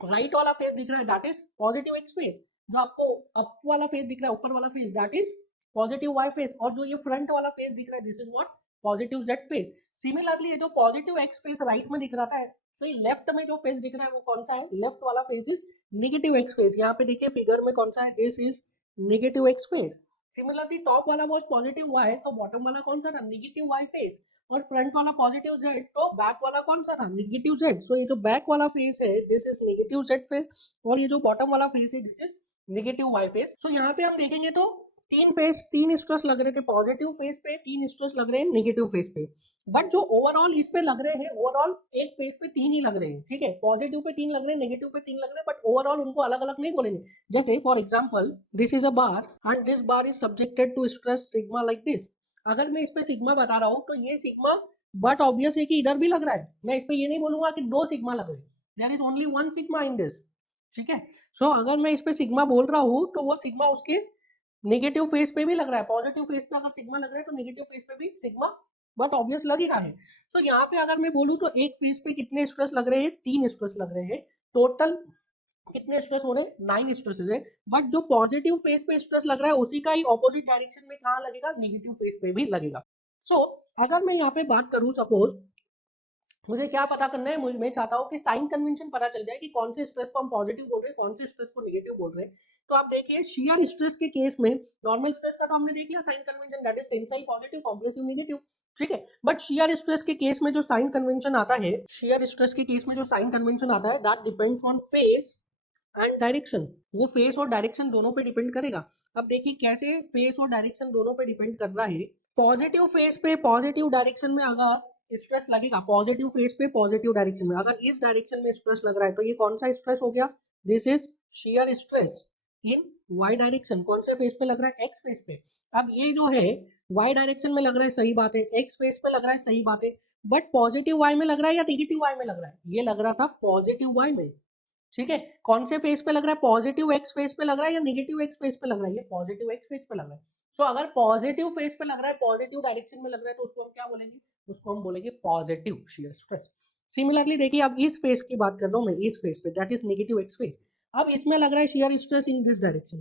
राइट वाला फेस दिख रहा है, that is positive x face. जो आपको अप वाला फेस दिख रहा है, ऊपर वाला face, that is positive Y face. और जो ये फ्रंट वाला फेस दिख रहा है, this is what? Positive Z face. Similarly ये जो पॉजिटिव एक्स फेस राइट में दिख रहा था, सही लेफ्ट में जो फेस दिख रहा है वो कौन सा है? लेफ्ट वाला face is negative X face. यहाँ पे देखिए फिगर में कौन सा है? This is negative X face. Similarly top वाला वॉज पॉजिटिव वाई, तो बॉटम वाला कौन सा था? Negative Y face. और फ्रंट वाला पॉजिटिव जेड, तो बैक वाला कौन सा था? Negative Z. सो ये जो बैक वाला फेस है, this is negative Z face, और ये जो बॉटम वाला फेस है, this is negative Y face. So यहाँ पे हम देखेंगे तो तीन फेस, तीन स्ट्रेस लग रहे थे पॉजिटिव फेस पे, तीन स्ट्रेस लग रहे हैं नेगेटिव फेस पे। बट जो ओवरऑल इस पे लग रहे हैं, ओवरऑल एक फेस पे तीन ही लग रहे हैं, ठीक है? पॉजिटिव पे तीन लग रहे हैं, नेगेटिव पे तीन लग रहे हैं, बट ओवरऑल उनको अलग अलग नहीं बोलेंगे। जैसे for example, this is a bar and this bar is subjected to stress sigma like this. अगर मैं इस पे सिग्मा बता रहा हूँ तो ये सिग्मा, बट ऑब्वियस है कि इधर भी लग रहा है। मैं इस पे ये नहीं बोलूंगा कि दो सिग्मा लग रहे हैं, there is only one sigma in this, ठीक है? सो अगर मैं इस पे सिग्मा बोल रहा हूँ तो वो सिग्मा उसके नेगेटिव फेस पे भी लग रहा है। पॉजिटिव फेस पे अगर सिग्मा लग रहा है तो नेगेटिव फेस पे भी सिग्मा, बट ऑब्वियस लग ही रहा है। सो यहाँ पे अगर मैं बोलूँ तो एक फेस पे कितने स्ट्रेस लग रहे हैं? तीन स्ट्रेस लग रहे हैं। टोटल कितने स्ट्रेस हो रहे हैं? 9 स्ट्रेसेस है। बट जो पॉजिटिव फेस पे स्ट्रेस लग रहा है उसी का ही ऑपोजिट डायरेक्शन में कहाँ लगेगा? नेगेटिव फेस पे भी लगेगा। सो अगर मैं यहाँ पे बात करूँ, सपोज मुझे क्या पता करना है, मैं चाहता हूँ कि साइन कन्वेंशन पता चल जाए कि कौन से स्ट्रेस को हम पॉजिटिव बोल रहे हैं, कौन से स्ट्रेस को नेगेटिव बोल रहे हैं। तो आप देखिए शियर स्ट्रेस के केस में, नॉर्मल स्ट्रेस का तो हमने देख लिया sign convention, that is tensile positive, compressive negative, ठीक है? बट शियर स्ट्रेस के केस में जो साइन कन्वेंशन आता है, शियर स्ट्रेस के केस में जो साइन कन्वेंशन आता है, that depends on face and direction. वो फेस और डायरेक्शन दोनों पे डिपेंड करेगा। अब देखिए कैसे फेस और डायरेक्शन दोनों पे डिपेंड कर रहा है। पॉजिटिव फेस पे पॉजिटिव डायरेक्शन में अगर स्ट्रेस लगेगा, पॉजिटिव फेस पे पॉजिटिव डायरेक्शन में अगर इस डायरेक्शन में स्ट्रेस लग रहा है, तो ये कौन सा स्ट्रेस हो गया? This is shear stress in Y direction. कौन से फेस पे लग रहा है? एक्स फेस पे। अब ये जो है वाई डायरेक्शन में लग रहा है, सही बात है। एक्स फेस पे लग रहा है, सही बात है। बट पॉजिटिव वाई में लग रहा है या नेगेटिव वाई में लग रहा है? ये लग रहा था पॉजिटिव वाई में, ठीक है? कौन से फेस पे लग रहा है? पॉजिटिव एक्स फेस पे लग रहा है या नेगेटिव एक्स फेस पे लग रहा है? ये पॉजिटिव एक्स फेस पे लग रहा है। तो अगर पॉजिटिव फेस पे लग रहा है, पॉजिटिव डायरेक्शन में लग रहा है, तो उसको हम क्या बोलेंगे? उसको हम बोलेंगे पॉजिटिव शियर स्ट्रेस। सिमिलरली देखिए अब इस फेस की बात कर रहा हूँ मैं, इस फेस पे that is negative X face. अब इसमें लग रहा है shear stress in this direction,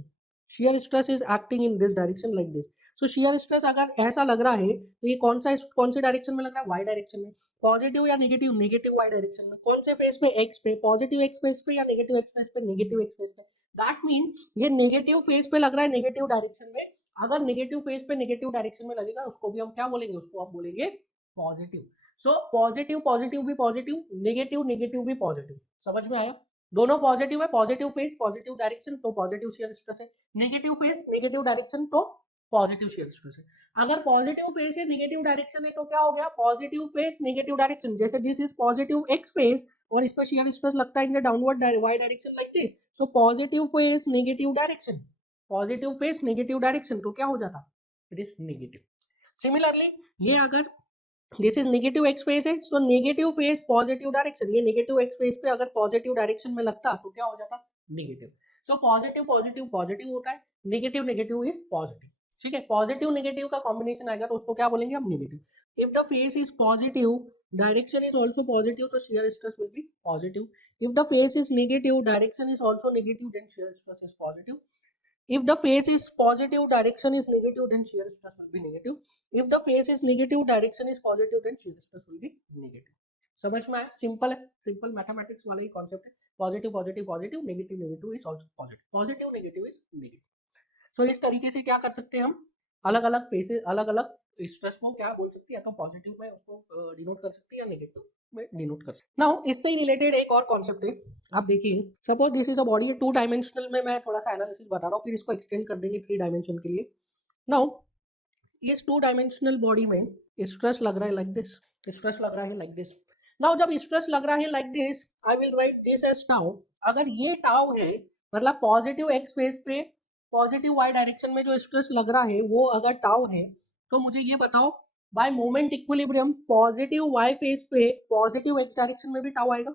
shear stress is acting in this direction like this। so shear stress अगर ऐसा लग रहा है तो ये कौन से डायरेक्शन में लग रहा है, y डायरेक्शन में। पॉजिटिव या नेगेटिव, नेगेटिव y डायरेक्शन में। कौन से फेस पे, x पे, पॉजिटिव x फेस पे या नेगेटिव x फेस पे, नेगेटिव x फेस पे। दैट मीन्स ये नेगेटिव फेस पे लग रहा है, नेगेटिव डायरेक्शन में। अगर नेगेटिव फेस पे नेगेटिव डायरेक्शन में लगेगा उसको भी हम क्या बोलेंगे, उसको हम बोलेंगे पॉजिटिव। सो पॉजिटिव पॉजिटिव भी पॉजिटिव, नेगेटिव नेगेटिव भी पॉजिटिव। समझ में आया? दोनों पॉजिटिव है, पॉजिटिव फेस पॉजिटिव डायरेक्शन तो पॉजिटिव शेयर स्ट्रेस है, नेगेटिव फेस नेगेटिव डायरेक्शन तो पॉजिटिव शेयर स्ट्रेस है। अगर पॉजिटिव फेस है नेगेटिव डायरेक्शन है तो क्या हो गया, पॉजिटिव फेस नेगेटिव डायरेक्शन। जैसे this is positive x face और इस पर शेयर स्ट्रेस लगता है in the downward Y direction like this. So positive face negative direction, positive face negative direction तो क्या हो जाता, इट इज नेगेटिव। सिमिलरली ये अगर this is negative X face है, so negative face positive direction, ये नेगेटिव एक्स फेस पे अगर पॉजिटिव डायरेक्शन में लगता तो क्या हो जाता, negative. So positive positive positive होता है, नेगेटिव नेगेटिव इज पॉजिटिव। ठीक है, पॉजिटिव नेगेटिव का कॉम्बिनेशन आएगा तो उसको क्या बोलेंगे हम, negative. If the face is positive direction is also positive तो shear stress will be positive. If the face is negative direction is also negative then shear stress is positive. If the face is positive, direction is negative, then shear stress will be negative. If the face is negative, direction is positive, then shear stress will be negative. समझ में आया? Simple है, simple mathematics वाला ही concept है। Positive positive positive, negative negative is also positive, positive negative is negative. So इस तरीके से क्या कर सकते हैं हम, अलग अलग फेसेस, अलग अलग स्ट्रेस को क्या बोल सकते हैं, या तो पॉजिटिव में उसको डिनोट कर सकते हैं या नेगेटिव में डिनोट कर सकते हैं। नाउ इससे ही रिलेटेड एक और कॉन्सेप्ट है, आप देखिए suppose this is a body है, 2 डायमेंशनल में मैं थोड़ा सा एनालिसिस बता रहा हूँ, फिर इसको एक्सटेंड कर देंगे 3 डायमेंशन के लिए। नाउ इस 2 डायमेंशनल बॉडी में स्ट्रेस लग रहा है लाइक दिस, स्ट्रेस लग रहा है लाइक दिस। नाउ जब स्ट्रेस लग रहा है like this, I will write this as tau. अगर ये टाउ है, मतलब पॉजिटिव एक्स फेस पे पॉजिटिव वाई डायरेक्शन में जो स्ट्रेस लग रहा है वो अगर टाउ है, तो मुझे ये बताओ by moment equilibrium positive Y face पे पॉजिटिव एक्स डायरेक्शन में भी टाउ आएगा।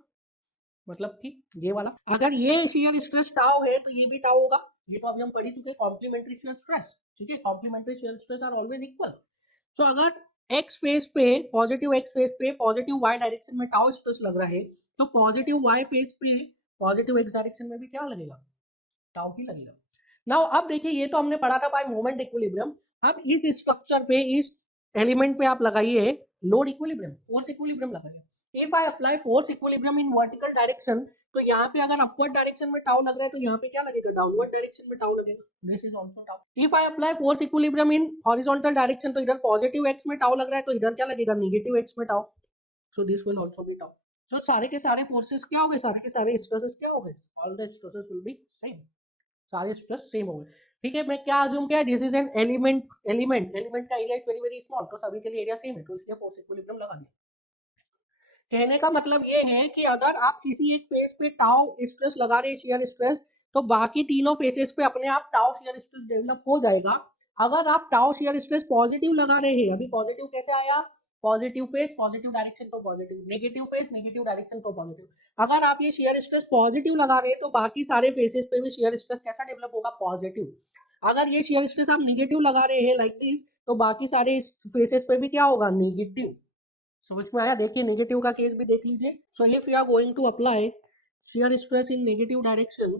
मतलब कि ये वाला, अगर ये शेयर स्ट्रेस टाउ है तो ये भी टाउ होगा। ये तो अभी हम पढ़ ही चुके हैं, कॉम्प्लीमेंट्री शेयर स्ट्रेस। ठीक है, complementary shear stress are always equal. So अगर एक्स फेस पे पॉजिटिव एक्स फेस पे पॉजिटिव वाई डायरेक्शन में टाउ स्ट्रेस लग रहा है, तो पॉजिटिव वाई फेस पे पॉजिटिव एक्स डायरेक्शन में भी क्या लगेगा, टाउ ही लगेगा। नाउ अब देखिए ये तो हमने पढ़ा था बाय मोमेंट इक्विलिब्रियम। अब इस स्ट्रक्चर पे, इस एलिमेंट पे आप लगाइए लोड इक्विलिब्रियम, फोर्स इक्विलिब्रियम लगाइए। If I apply force equilibrium in vertical direction, तो यहाँ पे अगर अपवर्ड डायरेक्शन में टाउ लग रहा है तो यहाँ पे क्या लगेगा, डाउनवर्ड डायरेक्शन में टाउ लगेगा। This is also tau. If I apply force equilibrium in horizontal direction, तो इधर पॉजिटिव एक्स में टाउ लग रहा है तो इधर क्या लगेगा, नेगेटिव एक्स में tau. So this will also be tau. So सारे के सारे फोर्सेस क्या हो गए, सारे के सारे स्ट्रेसेस क्या हो गए, all the stresses will be same, सारे स्ट्रेस सेम हो गए। ठीक है, मैं क्या अज्यूम किया, this is an element, element का area is very very small, तो सभी के लिए एरिया सेम है, तो इसलिए फोर्स इक्विलिब्रियम लगा दिया। कहने का मतलब ये है कि अगर आप किसी एक फेस पे टाउ स्ट्रेस लगा रहे हैं, शेयर स्ट्रेस, तो बाकी तीनों फेसेस पे अपने आप टाउ शेयर स्ट्रेस डेवलप हो जाएगा। अगर आप टाउ शेयर स्ट्रेस पॉजिटिव लगा रहे हैं, अभी पॉजिटिव कैसे आया, पॉजिटिव फेस पॉजिटिव डायरेक्शन तो positive, negative face negative direction तो पॉजिटिव। अगर आप ये शेयर स्ट्रेस पॉजिटिव लगा रहे हैं तो बाकी सारे फेसेस पे भी शेयर स्ट्रेस कैसा डेवलप होगा, पॉजिटिव। अगर ये शेयर स्ट्रेस आप नेगेटिव लगा रहे हैं लाइक दिस, तो बाकी सारे फेसेस पे भी क्या होगा, नेगेटिव। समझ में आया? देखिए नेगेटिव का केस भी देख लीजिए। So if you are going to apply shear stress in negative direction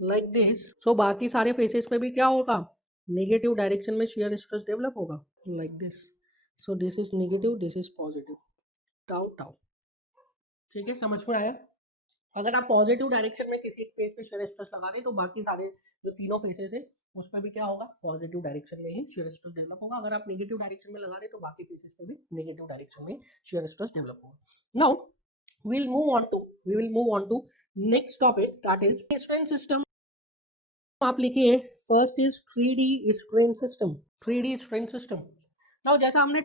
like this, so बाकी सारे फेसेस पे भी क्या होगा, नेगेटिव डायरेक्शन में shear stress डेवलप होगा like this. So this is negative, this is positive, tau tau. ठीक है, समझ में आया? अगर आप पॉजिटिव डायरेक्शन में किसी एक फेस पे shear stress लगा रहे हैं तो बाकी सारे जो तीनों फेसेस है उसमें भी क्या होगा, पॉजिटिव डायरेक्शन में ही shear stress डेवलप होगा। अगर आप नेगेटिव डायरेक्शन में लगा रहे हैं तो बाकी फेसेस पे भी नेगेटिव डायरेक्शन में shear stress डेवलप होगा। Now we will move on to next topic, that is strain system। आप लिखिए first is 3D strain system, 3D strain system। Now जैसे हमने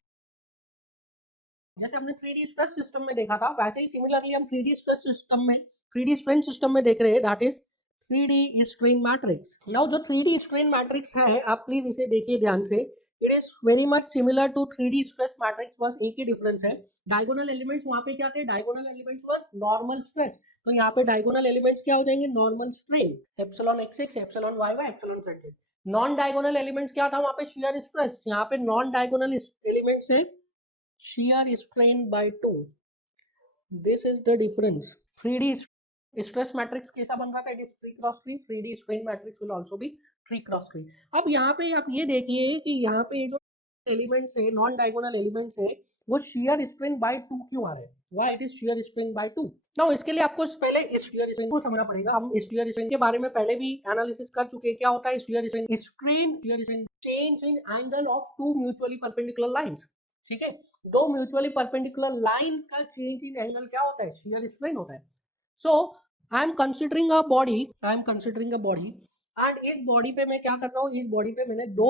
3D स्ट्रेस सिस्टम में देखा था, वैसे ही सिमिलरली हम 3D स्ट्रेस सिस्टम में, 3D स्ट्रेन सिस्टम में देख रहे हैं, that is 3D strain matrix. Now जो 3D स्ट्रेन मैट्रिक्स है, आप प्लीज इसे देखिए ध्यान से। It is very much similar to 3D stress matrix, बस एक ही डिफरेंस है, डायगोनल एलिमेंट्स वहां पे क्या थे, diagonal elements were normal stress, तो यहाँ पे डायगोनल एलिमेंट्स क्या हो जाएंगे, normal strain, epsilon xx epsilon yy epsilon zz। Non diagonal elements क्या था वहां पे, शियर स्ट्रेस, यहाँ पे नॉन डायगोनल एलिमेंट्स है shear strain by 2, this is the difference. 3D stress matrix कैसा बन रहा था? It is 3 cross 3. 3D strain matrix will also B 3 cross 3. अब यहाँ पे आप ये देखिए कि यहाँ पे जो एलिमेंट्स है, नॉन डायगोनल एलिमेंट्स है, वो शेयर स्ट्रेन बाय 2 क्यों आ रहे हैं? Why it is shear strain by 2? Now इसके लिए आपको पहले इस शेयर स्ट्रेन को समझना पड़ेगा. हम इस शेयर स्ट्रेन के बारे में पहले भी एनालिसिस कर चुके हैं. क्या होता है shear strain? Strain shear strain change in angle of two mutually perpendicular lines. ठीक है, दो म्यूचुअली परपेंडिकुलर लाइंस का चेंज इन एंगल क्या होता है? शेयर स्ट्रेन होता है. So I am considering a body, and इस बॉडी पे मैं क्या कर रहा हूँ? इस बॉडी पे मैंने दो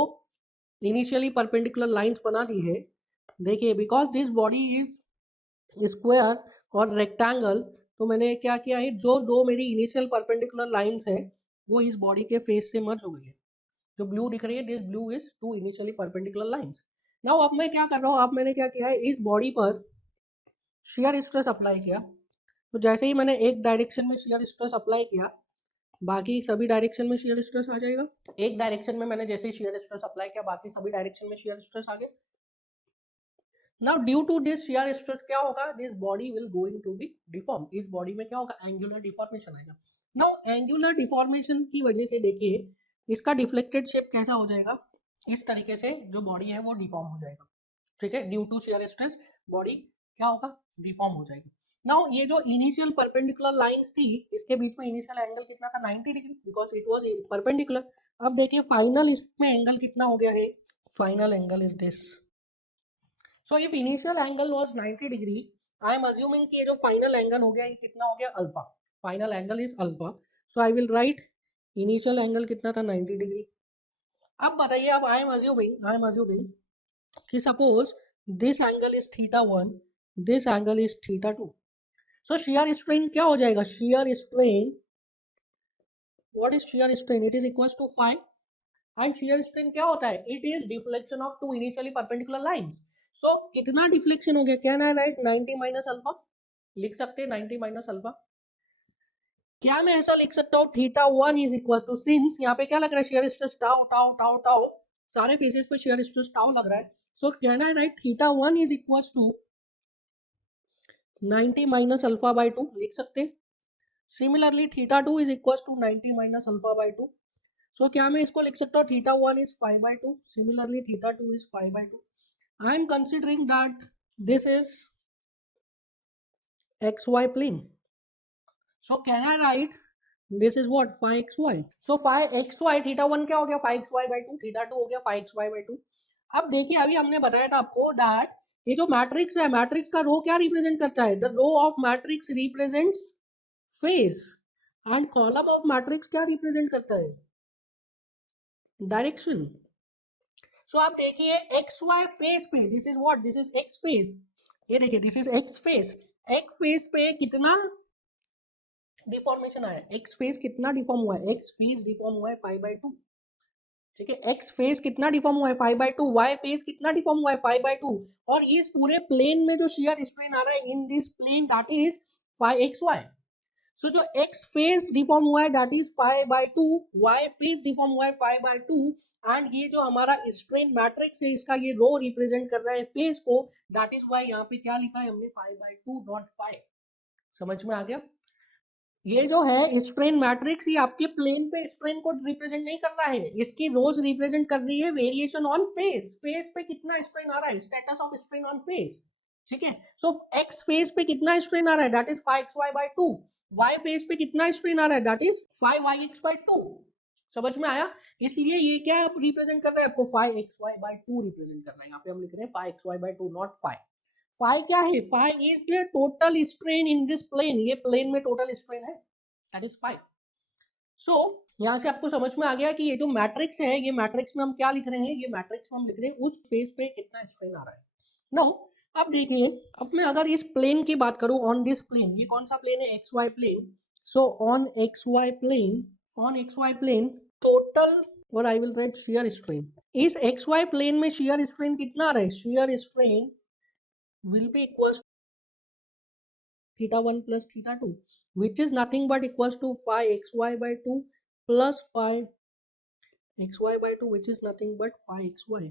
इनिशियली परपेंडिकुलर लाइंस बना दी है. देखिए, because this body is square और रेक्टेंगल, तो मैंने क्या किया है, जो दो मेरी इनिशियल परपेंडिकुलर लाइंस है वो इस बॉडी के फेस से मर्ज हो गई है. जो ब्लू दिख रही है, this blue is two initially perpendicular lines. Now अब मैं क्या कर रहा हूँ? अब मैंने क्या किया है, इस बॉडी पर शेयर स्ट्रेस अप्लाई किया. तो जैसे ही मैंने एक डायरेक्शन में शेयर स्ट्रेस अप्लाई किया, बाकी सभी डायरेक्शन में शेयर स्ट्रेस आ जाएगा. एक डायरेक्शन में मैंने जैसे ही शेयर स्ट्रेस अप्लाई किया, बाकी सभी डायरेक्शन में शेयर स्ट्रेस आ गया. Now due to this shear stress क्या होगा? This body will going to be deform. इस बॉडी में क्या होगा? एंगुलर डिफॉर्मेशन आएगा. नाउ एंगुलर डिफॉर्मेशन की वजह से देखिए इसका डिफ्लेक्टेड शेप कैसा हो जाएगा? इस तरीके से जो बॉडी है वो डिफॉर्म हो जाएगा. ठीक है, due to shear stress body क्या होगा? डिफॉर्म हो जाएगी. नाउ ये जो इनिशियल परपेंडिकुलर लाइंस थी, इसके बीच में इनिशियल एंगल कितना था? 90 degree, because it was perpendicular. अब देखिए फाइनल इसमें एंगल कितना हो गया है? Final angle is this. So if initial angle was 90 degree, I am assuming कि ये जो final angle हो गया ये कितना हो गया? Alpha. Final angle is alpha. So I will write initial angle कितना था? 90 degree. अब बताइए, अब I am assuming कि suppose this angle is theta 1, this angle is theta 2. So shear strain क्या हो जाएगा? Shear strain, what is shear strain? It is equals to phi. And shear strain क्या होता है? It is deflection of two initially perpendicular lines. So कितना deflection हो गया? Can I write 90 minus alpha? लिख सकते हैं 90 माइनस अल्फा. क्या मैं ऐसा लिख सकता हूँ? Theta 1 is equal to, since यहाँ पे क्या लग रहा है? Shear stress tau tau tau tau, सारे फेसेस पे शेयर स्ट्रेस टाउ लग रहा है. So can I write theta 1 is equal to 90 minus alpha by 2? लिख सकते हैं. Similarly theta 2 is equal to 90 minus alpha by 2. So क्या मैं इसको लिख सकता हूँ? Theta 1 is 5 by 2. Similarly theta 2 is 5 by 2. I am considering that this is xy plane. So can I write this is what? Phi xy. So phi xy, theta 1 क्या हो गया? Phi xy by 2. theta 2 हो गया phi xy by 2. अब देखिए, अभी हमने बताया था आपको that ये जो मैट्रिक्स है, मैट्रिक्स का रो क्या रिप्रेजेंट करता है? The row of matrix represents face, and column of matrix क्या रिप्रेजेंट करता है? डायरेक्शन. सो आप देखिए एक्स वाई फेस पे, this is what? This is X face. ये देखिए this is X face. X face पे कितना डिफॉर्मेशन आया? एक्स फेस कितना डिफॉर्म हुआ है? एक्स फेस डिफॉर्म हुआ है 5 by 2. ठीक है, एक्स फेस कितना डिफॉर्म हुआ है? 5 by 2. वाई फेस कितना डिफॉर्म हुआ है? 5 by 2. और इस पूरे प्लेन में जो शेयर स्ट्रेन आ रहा है in this plane, that is 5xy. So जो x फेस डिफॉर्म हुआ है that is 5 by 2, y face deform हुआ है 5 by 2, एंड ये जो हमारा स्ट्रेन मैट्रिक्स है इसका ये रो रिप्रेजेंट कर रहा है फेस को. दैट इज व्हाई यहाँ पे क्या लिखा है हमने? 5 by 2 नॉट 5. समझ में आ गया? ये जो है स्ट्रेन मैट्रिक्स, ये आपके प्लेन पे स्ट्रेन को रिप्रेजेंट नहीं कर रहा है, इसकी रोज रिप्रेजेंट कर रही है वेरिएशन ऑन फेस. फेस पे कितना स्ट्रेन आ रहा है? Status of strain on face. ठीक है, सो एक्स फेस पे कितना स्ट्रेन आ रहा है? That is 5xy by 2. Y face पे कितना स्ट्रेन आ रहा है? That is 5yx by 2. समझ में आया? इसलिए ये क्या रिप्रेजेंट कर रहा है आपको? 5xy by 2 रिप्रेजेंट कर रहा है. यहाँ पे हम लिख रहे हैं 5xy by 2 नॉट 5. फाई क्या है? Phi is the total strain in this plane. ये प्लेन में टोटल स्ट्रेन है, दैट इज फाई. सो यहाँ से आपको समझ में आ गया कि ये जो मैट्रिक्स है, ये मैट्रिक्स में हम क्या लिख रहे हैं? ये मैट्रिक्स में हम लिख रहे हैं उस फेस पे कितना स्ट्रेन आ रहा है. नाउ अब देखिए, अब मैं अगर इस प्लेन की बात करूं, ऑन दिस प्लेन, ये कौन सा प्लेन है? X y plane. So on x y plane, total, और I will write shear strain. इस एक्स वाई प्लेन में शेयर स्ट्रेन कितना आ रहा है? Shear strain will be equals theta 1 plus theta 2, which is nothing but equals to phi xy by 2 plus phi xy by 2, which is nothing but phi xy.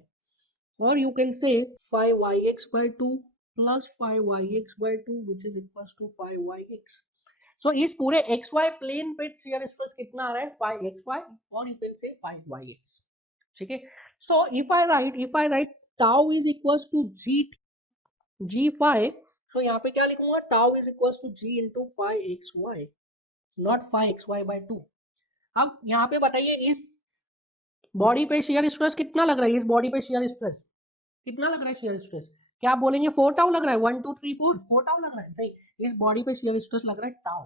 Or you can say phi yx by 2 plus 5yx by 2 which is equals to 5yx. So इस पूरे xy plane पे shear stress कितना आ रहा है 5xy और you can say 5yx. ठीक है. So if I write tau is equals to g5, so यहाँ पे क्या लिखूंगा tau is equals to g into 5xy, not 5xy by 2. अब यहाँ पे बताइए इस बॉडी पे shear stress कितना लग रहा है, इस बॉडी पे shear stress कितना लग रहा है shear stress? क्या आप बोलेंगे 4 टाउ लग रहा है, 1 2 3 4 टाउ लग रहा है? नहीं, इस बॉडी पे shear stress लग रहा है tau.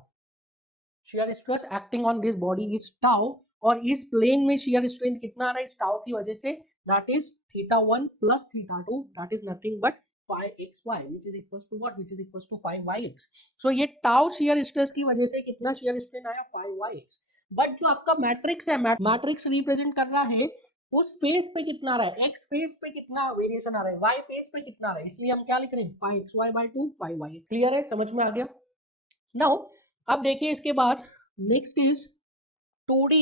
shear stress acting on this body is tau और इस प्लेन में shear strength कितना आ रहा है इस टाउ की वजह से, that is θ1 plus θ2, that is nothing but 5xy which is equals to what, which is equals to 5yx. so ये टाउ shear stress की वजह से कितना shear strain आया 5yx. बट जो आपका मैट्रिक्स है, मैट्रिक्स रिप्रेजेंट कर रहा है उस फेस पे कितना आ रहा है, x फेस पे कितना वेरिएशन आ रहा है, y फेस पे कितना आ रहा है, इसलिए हम क्या लिख रहे हैं 5xy by 2 5y. क्लियर है, समझ में आ गया? नाउ अब देखिए इसके बाद next is 2D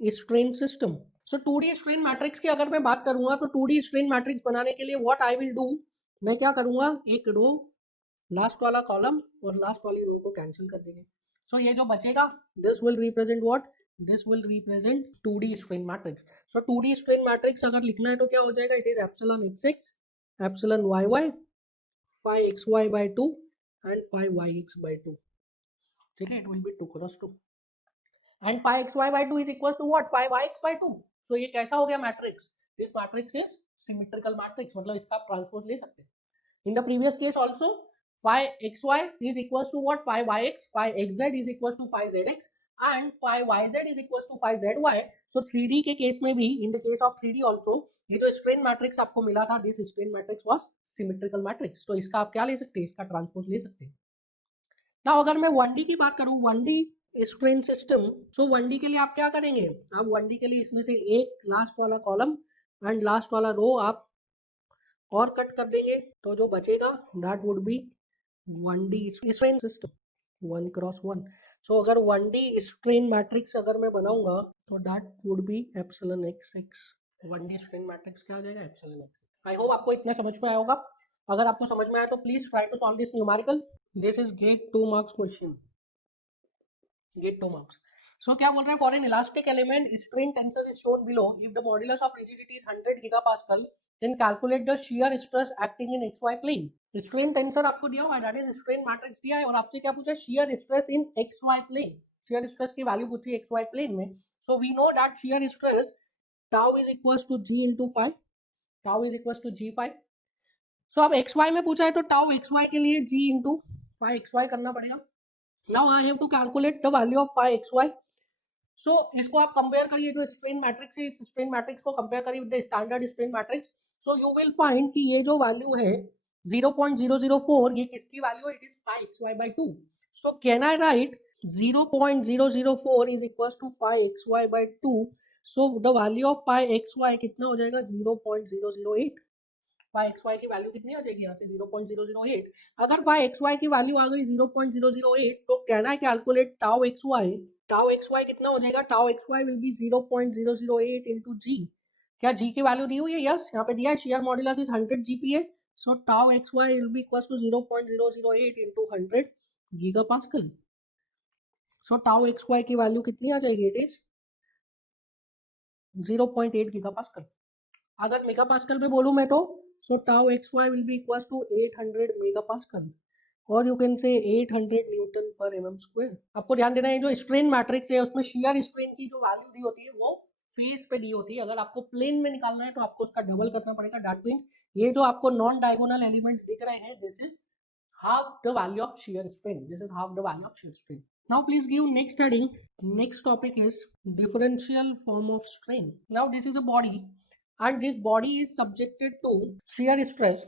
strain system. So 2D strain matrix की अगर मैं बात करूंगा तो 2D स्ट्रेन मैट्रिक्स बनाने के लिए व्हाट आई विल डू, मैं क्या करूंगा, एक रो लास्ट वाला कॉलम और लास्ट वाली रो को कैंसिल कर देंगे. सो ये जो बचेगा this will represent what, this will represent 2D strain matrix. So 2D strain matrix अगर लिखना है तो क्या हो जाएगा, it is epsilon x6 epsilon yy 5xy by 2 and 5yx by 2. ठीक है, it will be 2 cross 2 and 5xy by 2 is equals to what, 5yx by 2. so ये कैसा हो गया matrix, this matrix is symmetrical matrix, मतलब इसका आप transpose ले सकते हैं. in the previous case also 5xy is equals to what, 5yx, 5xz is equals to 5zx and 5yz is equals to 5zy. so 3D के case में भी, in the case of 3D also, ये जो strain matrix आपको मिला था, this strain matrix was symmetrical matrix. तो इसका आप क्या ले सकते हैं, इसका ट्रांसपोज ले सकते हैं. ना अगर मैं 1D की बात करूं, 1D स्ट्रेन सिस्टम, सो 1D के लिए आप क्या करेंगे, आप 1D के लिए इसमें से एक लास्ट वाला कॉलम एंड लास्ट वाला रो आप और कट कर देंगे, तो जो बचेगा that would be 1D strain system 1 cross 1. सो अगर 1D स्ट्रेन मैट्रिक्स अगर मैं बनाऊंगा तो that would be epsilon x6. 1D strain matrix क्या आ जाएगा, एप्सिलॉन x. आई होप आपको इतना समझ में आया होगा. अगर आपको समझ में आया तो please try to solve this numerical. This is GATE 2 marks question, GATE 2 marks. So क्या बोल रहे हैं, for an elastic element strain tensor is shown below, if the modulus of rigidity is 100 GPa, then calculate the shear stress acting in xy plane. Strain tensor आपको दिया हुआ है, that is strain matrix दिया है और आपसे क्या पूछा, shear stress in xy plane. Shear stress की वैल्यू पूछी है xy प्लेन में. So we know that shear stress tau is equals to g into 5, tau is equals to g5. So अब xy में पूछा है तो टाउ xy के लिए g into 5xy करना पड़ेगा. Now I have to calculate the value of 5xy. So इसको आप कंपेयर करिए, जो स्ट्रेन मैट्रिक्स है इस स्ट्रेन मैट्रिक्स को कंपेयर करिए with the standard strain matrix. So you will find कि ये जो वैल्यू है 0.004, ये किसकी वैल्यू है, it is 5xy by 2. So can I right 0.004 is equals to 5xy by 2. So the value of 5xy कितना हो जाएगा 0.008. 5xy की वैल्यू कितनी आ जाएगी यहाँ से 0.008. अगर 5xy की वैल्यू आ गई 0.008 तो can I calculate tau xy. Tau xy कितना हो जाएगा, tau xy will be 0.008 into g. क्या g की वैल्यू दी हुई है, यस यहाँ पे दिया है, shear modulus is 100 GPa. So tau xy will be equals to 0.008 into 100 GPa. So tau xy की वैल्यू कितनी आ जाएगी, इट इज 0.8 GPa. अगर मेगापास्कल पे बोलूं मैं तो, so tau xy will be equals to 800 megapascal और you can say 800 न्यूटन पर mm स्क्वायर. आपको ध्यान देना है जो स्ट्रेन मैट्रिक्स है उसमें शियर स्ट्रेन की जो वैल्यू दी होती है वो फेस पे दी होती है. अगर आपको प्लेन में निकालना है तो आपको उसका डबल करना पड़ेगा. दैट मींस ये जो आपको नॉन डायगोनल एलिमेंट्स दिख रहे हैं, this is half the value of shear strain. This is half the value of shear strain. Now please give next heading. Next topic is differential form of strain. Now this is a body and this body is subjected to shear stress.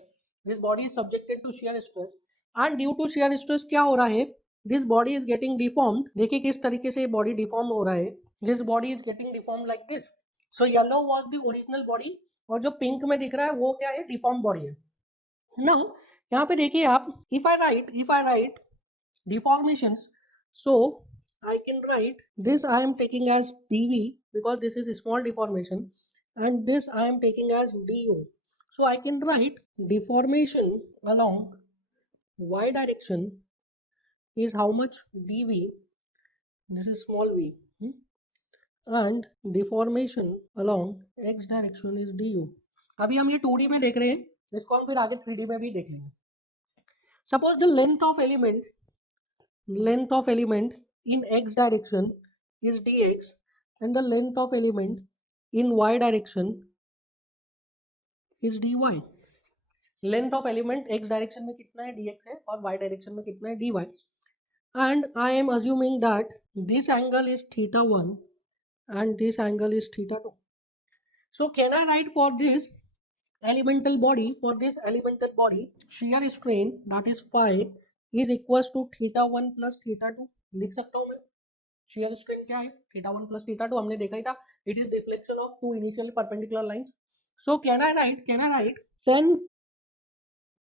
This body is subjected to shear stress and due to shear stress क्या हो रहा है, this body is getting deformed. देखिए किस तरीके से ये body deform हो रहा है. This body is getting deformed like this. So yellow was the original body और जो pink में दिख रहा है वो क्या है, deformed body है. Now यहाँ पे देखिए आप, if I write deformations, so I can write this I am taking as dv because this is a small deformation and this I am taking as du. So I can write deformation along y direction is how much dv, this is small v, and deformation along x direction is du. अभी हम ये 2D में देख रहे हैं, इसको हम फिर आगे 3D में भी देख लेंगे. Suppose the length of element in x direction is dx and the length of element in y direction is dy. Length of element x direction में कितना है dx है और y डायरेक्शन में कितना है dy. And I am assuming that this angle is theta 1 and this angle is theta 2. So can I write for this elemental body shear strain, that is phi, is equals to theta 1 plus theta 2. लिख सकता हूँ मैं shear strain क्या है, theta 1 plus theta 2 हमने देखा ही था, it is deflection of two initially perpendicular lines. So can I write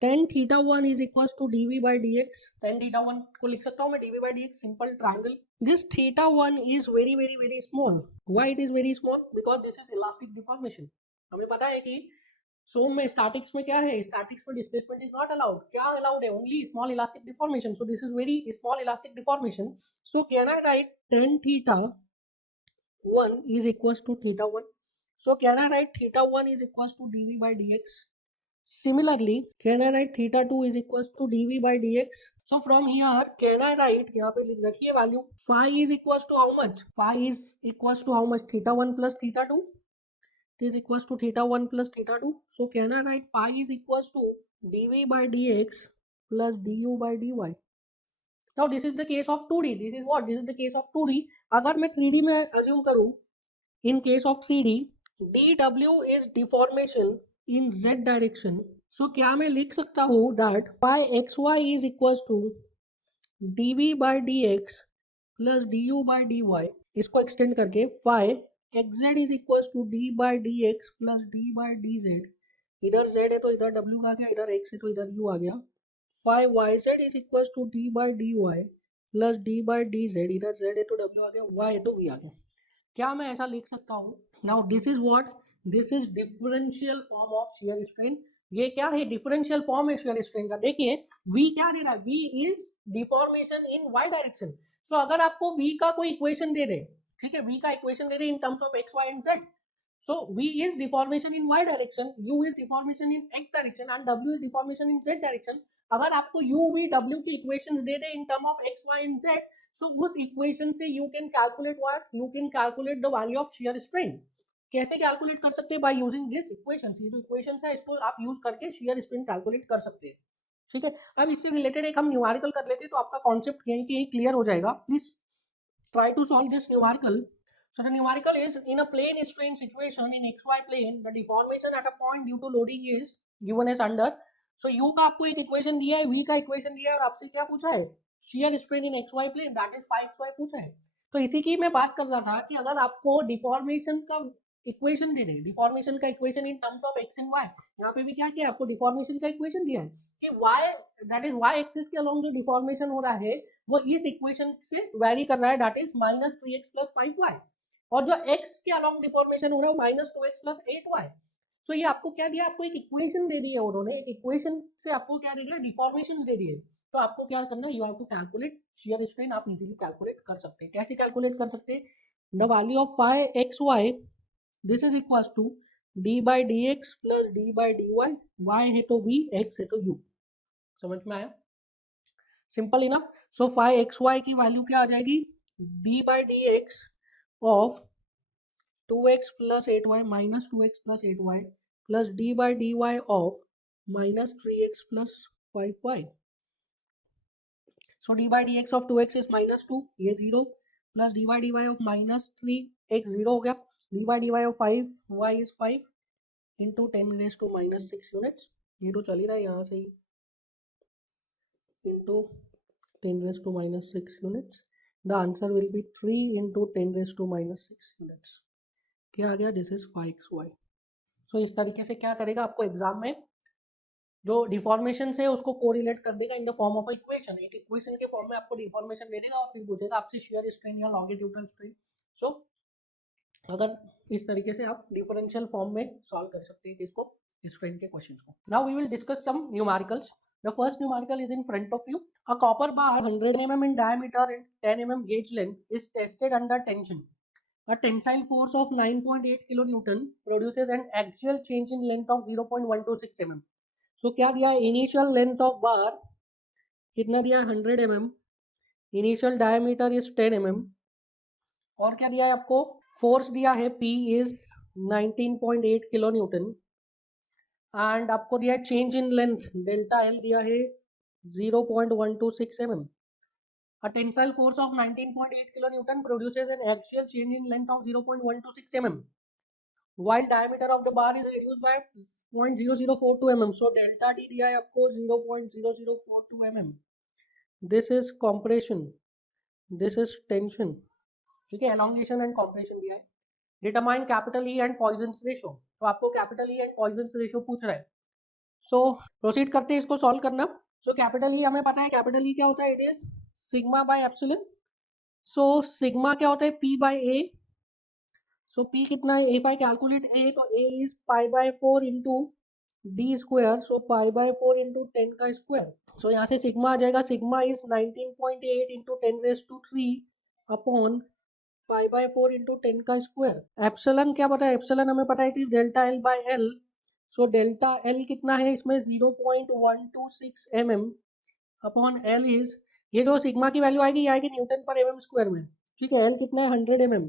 10 theta 1 is equals to dv by dx. 10 theta 1 को लिख सकता हूँ मैं dv by dx, simple triangle. This theta 1 is very small. Why it is very small? Because this is elastic deformation. हमें पता है कि सोम में स्टैटिक्स में क्या है, स्टैटिक्स में डिस्प्लेसमेंट इज नॉट अलाउड. क्या अलाउड है? Only small elastic deformation. So this is very small elastic deformation. So can I right 10 theta 1 is equals to theta 1. So can I write theta 1 is equals to dv by dx? Similarly, can I write theta 2 is equals to dv by dx? So from here, can I write, यहाँ पे लिख रखिए value, phi is equals to how much? Phi is equals to how much? Theta 1 plus theta 2. It is equals to theta 1 plus theta 2. So can I write phi is equals to dv by dx plus du by dy? Now this is the case of 2D. This is what? This is the case of 2D. अगर मैं 3D में assume करूँ, in case of 3D, dw is deformation in z direction. So क्या मैं लिख सकता हूँ that phi xy is equals to dv by dx plus du by dy. इसको extend करके phi xz is equals to d by dx plus d by dz. इधर z है तो इधर w आ गया, इधर x है तो इधर u आ गया. Phi yz is equals to d by dy plus d by dz. इधर z है तो w आ गया, y है तो v आ गया. क्या मैं ऐसा लिख सकता हूँ? Now this is what, this is differential form of shear strain. ये क्या है? डिफरेंशियल फॉर्म है शियर स्ट्रेन का. देखिए v क्या दे रहा है? v is deformation in y direction. So अगर आपको v का कोई इक्वेशन दे रहे, ठीक है, v का इक्वेशन दे रहे in terms of x y and z. So v is deformation in y direction, u is deformation in x direction and w is deformation in z direction. अगर आपको u v w की equations they they in term of x y and z, so उस equation से you can calculate what? You can calculate the value of shear strain. कैसे calculate कर सकते हैं? By using this equations. ये जो equations है इसको आप यूज करके shear strain कैलकुलेट कर सकते हैं. ठीक है, अब इससे रिलेटेड एक हम न्यूमेरिकल कर लेते हैं तो आपका कॉन्सेप्ट यही क्लियर हो जाएगा. Please try to solve this numerical. So the numerical is in a plane strain situation in xy plane, the deformation at a point due to loading is given as under. So u का आपको एक equation दिया है, v का equation दिया है और आपसे क्या पूछा है? shear strain in xy plane, that is phi xy पूछा है. तो इसी की मैं बात कर रहा था कि अगर आपको डिफॉर्मेशन का इक्वेशन दे दें, डिफॉर्मेशन का equation in terms of x and y, यहाँ पे भी क्या किया? आपको डिफॉर्मेशन का इक्वेशन दिया है कि y, that is y axis के अलोंग जो डिफॉर्मेशन हो रहा है वो इस इक्वेशन से वेरी कर रहा है, that is -3x plus 5y. और जो x के अलोंग डिफॉर्मेशन हो रहा है -2x plus 8y. सो ये आपको क्या दिया? आपको एक इक्वेशन दे दी है उन्होंने, एक इक्वेशन से आपको क्या दे दिया? डिफॉर्मेशंस दे दिए. तो आपको क्या करना है? You have to calculate shear strain. आप इजीली कैलकुलेट कर सकते हैं. कैसे कैलकुलेट कर सकते हैं? The value of phi xy, this is equals to d by dx plus d by dy. y है तो v, x है तो u. समझ में आया? Simple enough. So phi xy की वैल्यू क्या आ जाएगी? d by dx of 2x plus 8y minus 2x plus 8y plus d by dy of minus 3x plus 5y. So d by dx of 2x is minus 2, ये 0, plus d by dy of minus 3x 0 हो गया, d by dy of 5y is 5 into 10 raised to minus 6 units. ये तो चल ही रहा है यहाँ से ही, into 10 raised to minus 6 units. The answer will be 3 into 10 raised to minus 6 units. क्या आ गया? This is phi xy. सो इस तरीके से क्या करेगा? आपको एग्जाम में जो डिफॉर्मेशन है उसको कोरिलेट कर देगा इन द फॉर्म ऑफ इक्वेशन. एक इक्वेशन के फॉर्म में आपको डिफॉर्मेशन दे देगा और फिर पूछेगा आपसे शियर स्ट्रेन या लॉन्गिट्यूडनल स्ट्रेन. सो अगर इस तरीके से आप डिफरेंशियल फॉर्म में सॉल्व कर सकते हैं इसको, स्ट्रेन के क्वेश्चन को. Now we will discuss some numericals. The first numerical is in front of you. A copper bar 100 mm in diameter and 10 mm gauge length is tested under tension. A tensile force of 9.8 kilonewton produces an axial change in length of 0.126 mm. So क्या दिया है? Initial length of बार कितना दिया है? 100 mm. Initial diameter is 10 mm. और क्या दिया है आपको? फोर्स दिया है P is 19.8 kilo Newton and आपको दिया है change in length delta L दिया है 0.126 mm. A tensile force of 19.8 kilonewton produces an axial change in length of 0.126 mm, while diameter of the bar is reduced by 0.0042 mm. So delta D दिया है आपको 0.0042 mm. This is compression, this is tension. ठीक है, elongation and compression दिया है. Determine capital E and Poisson's ratio. तो आपको capital E and Poisson's ratio पूछ रहा है. सो प्रोसीड करते हैं इसको सॉल्व करना. सो कैपिटल ई हमें पता है, कैपिटल ई क्या होता है? It is sigma by epsilon. So sigma क्या होता है? P by A. So P कितना है? इफ आई कैलकुलेट ए, तो A is pi by 4 into D square. So pi by 4 into 10 का स्क्वायर. सो यहाँ से सिग्मा आ जाएगा. Sigma is 19.8 into 10 raise to 3 upon pi by 4 into 10 का square. Epsilon क्या पता है? एप्सिलॉन हमें पता है कि delta L by L. So delta L कितना है इसमें? 0.126 mm अपॉन एल इज, ये जो सिग्मा की वैल्यू आएगी ये आएगी न्यूटन पर एम स्क्वायर में. ठीक है, एल कितना है? 100 mm.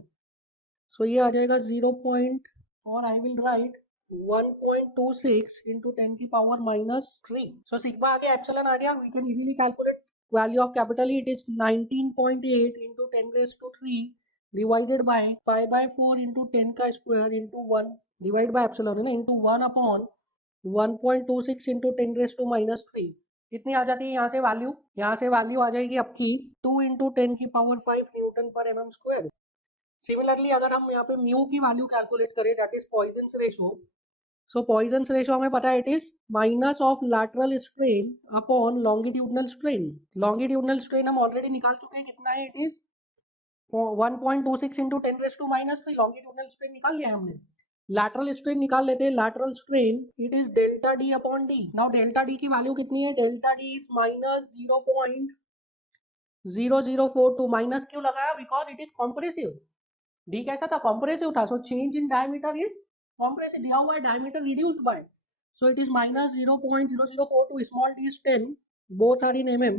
सो ये आ जाएगा 0. और आई विल राइट 1.26 इंटू 10 की पावर -3. सो सिग्मा आ गया, एप्सिलॉन आ गया. We can easily calculate value of capital E. It is 19.8 into 10 raised to 3 divided by pi by 4 into 10 का square into 1 divided by epsilon है ना, into 1 upon 1.26 into 10 raised to -3. कितनी आ जाती है यहाँ से वैल्यू? यहाँ से वैल्यू आ जाएगी आपकी 2 into 10 की पावर 5 न्यूटन पर mm स्क्वायर. सिमिलरली अगर हम यहाँ पे म्यू की वैल्यू कैलकुलेट करें, that is Poisson's ratio. So Poisson's ratio हमें पता है, it is minus of lateral strain upon longitudinal strain. Longitudinal strain हम ऑलरेडी निकाल चुके हैं, कितना है? It is 1.26 into 10 raise to -3. Longitudinal strain निकाल लिया है हमने. लैटरल स्ट्रेन निकाल लेते हैं. Lateral strain it is delta D upon D. Now delta D की वैल्यू कितनी है? Delta D is -0.0042. माइनस क्यों लगाया? Because it is compressive. D कैसा था? कॉम्प्रेसिव था. So change in diameter is compressive. दिया हुआ है diameter reduced by, so it is -0.0042. small d is 10, both are in mm.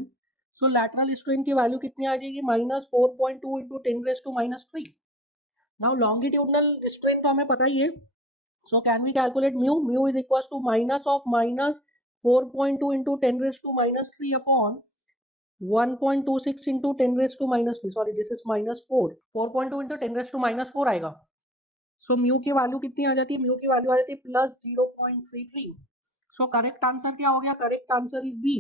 so lateral strain की value कितनी आ जाएगी? -4.2 into 10 raised to -3. now longitudinal strain तो हमें पता ही है. so can we calculate mu? Mu is equals to minus of -4.2 into 10 raised to -3 upon 1.26 into 10 raised to -3. sorry, this is -4. 4.2 into 10 raised to -4 आएगा. So mu की value कितनी आ जाती है? Mu की वैल्यू आ जाती है +0.33. सो करेक्ट आंसर क्या हो गया? Correct answer is B,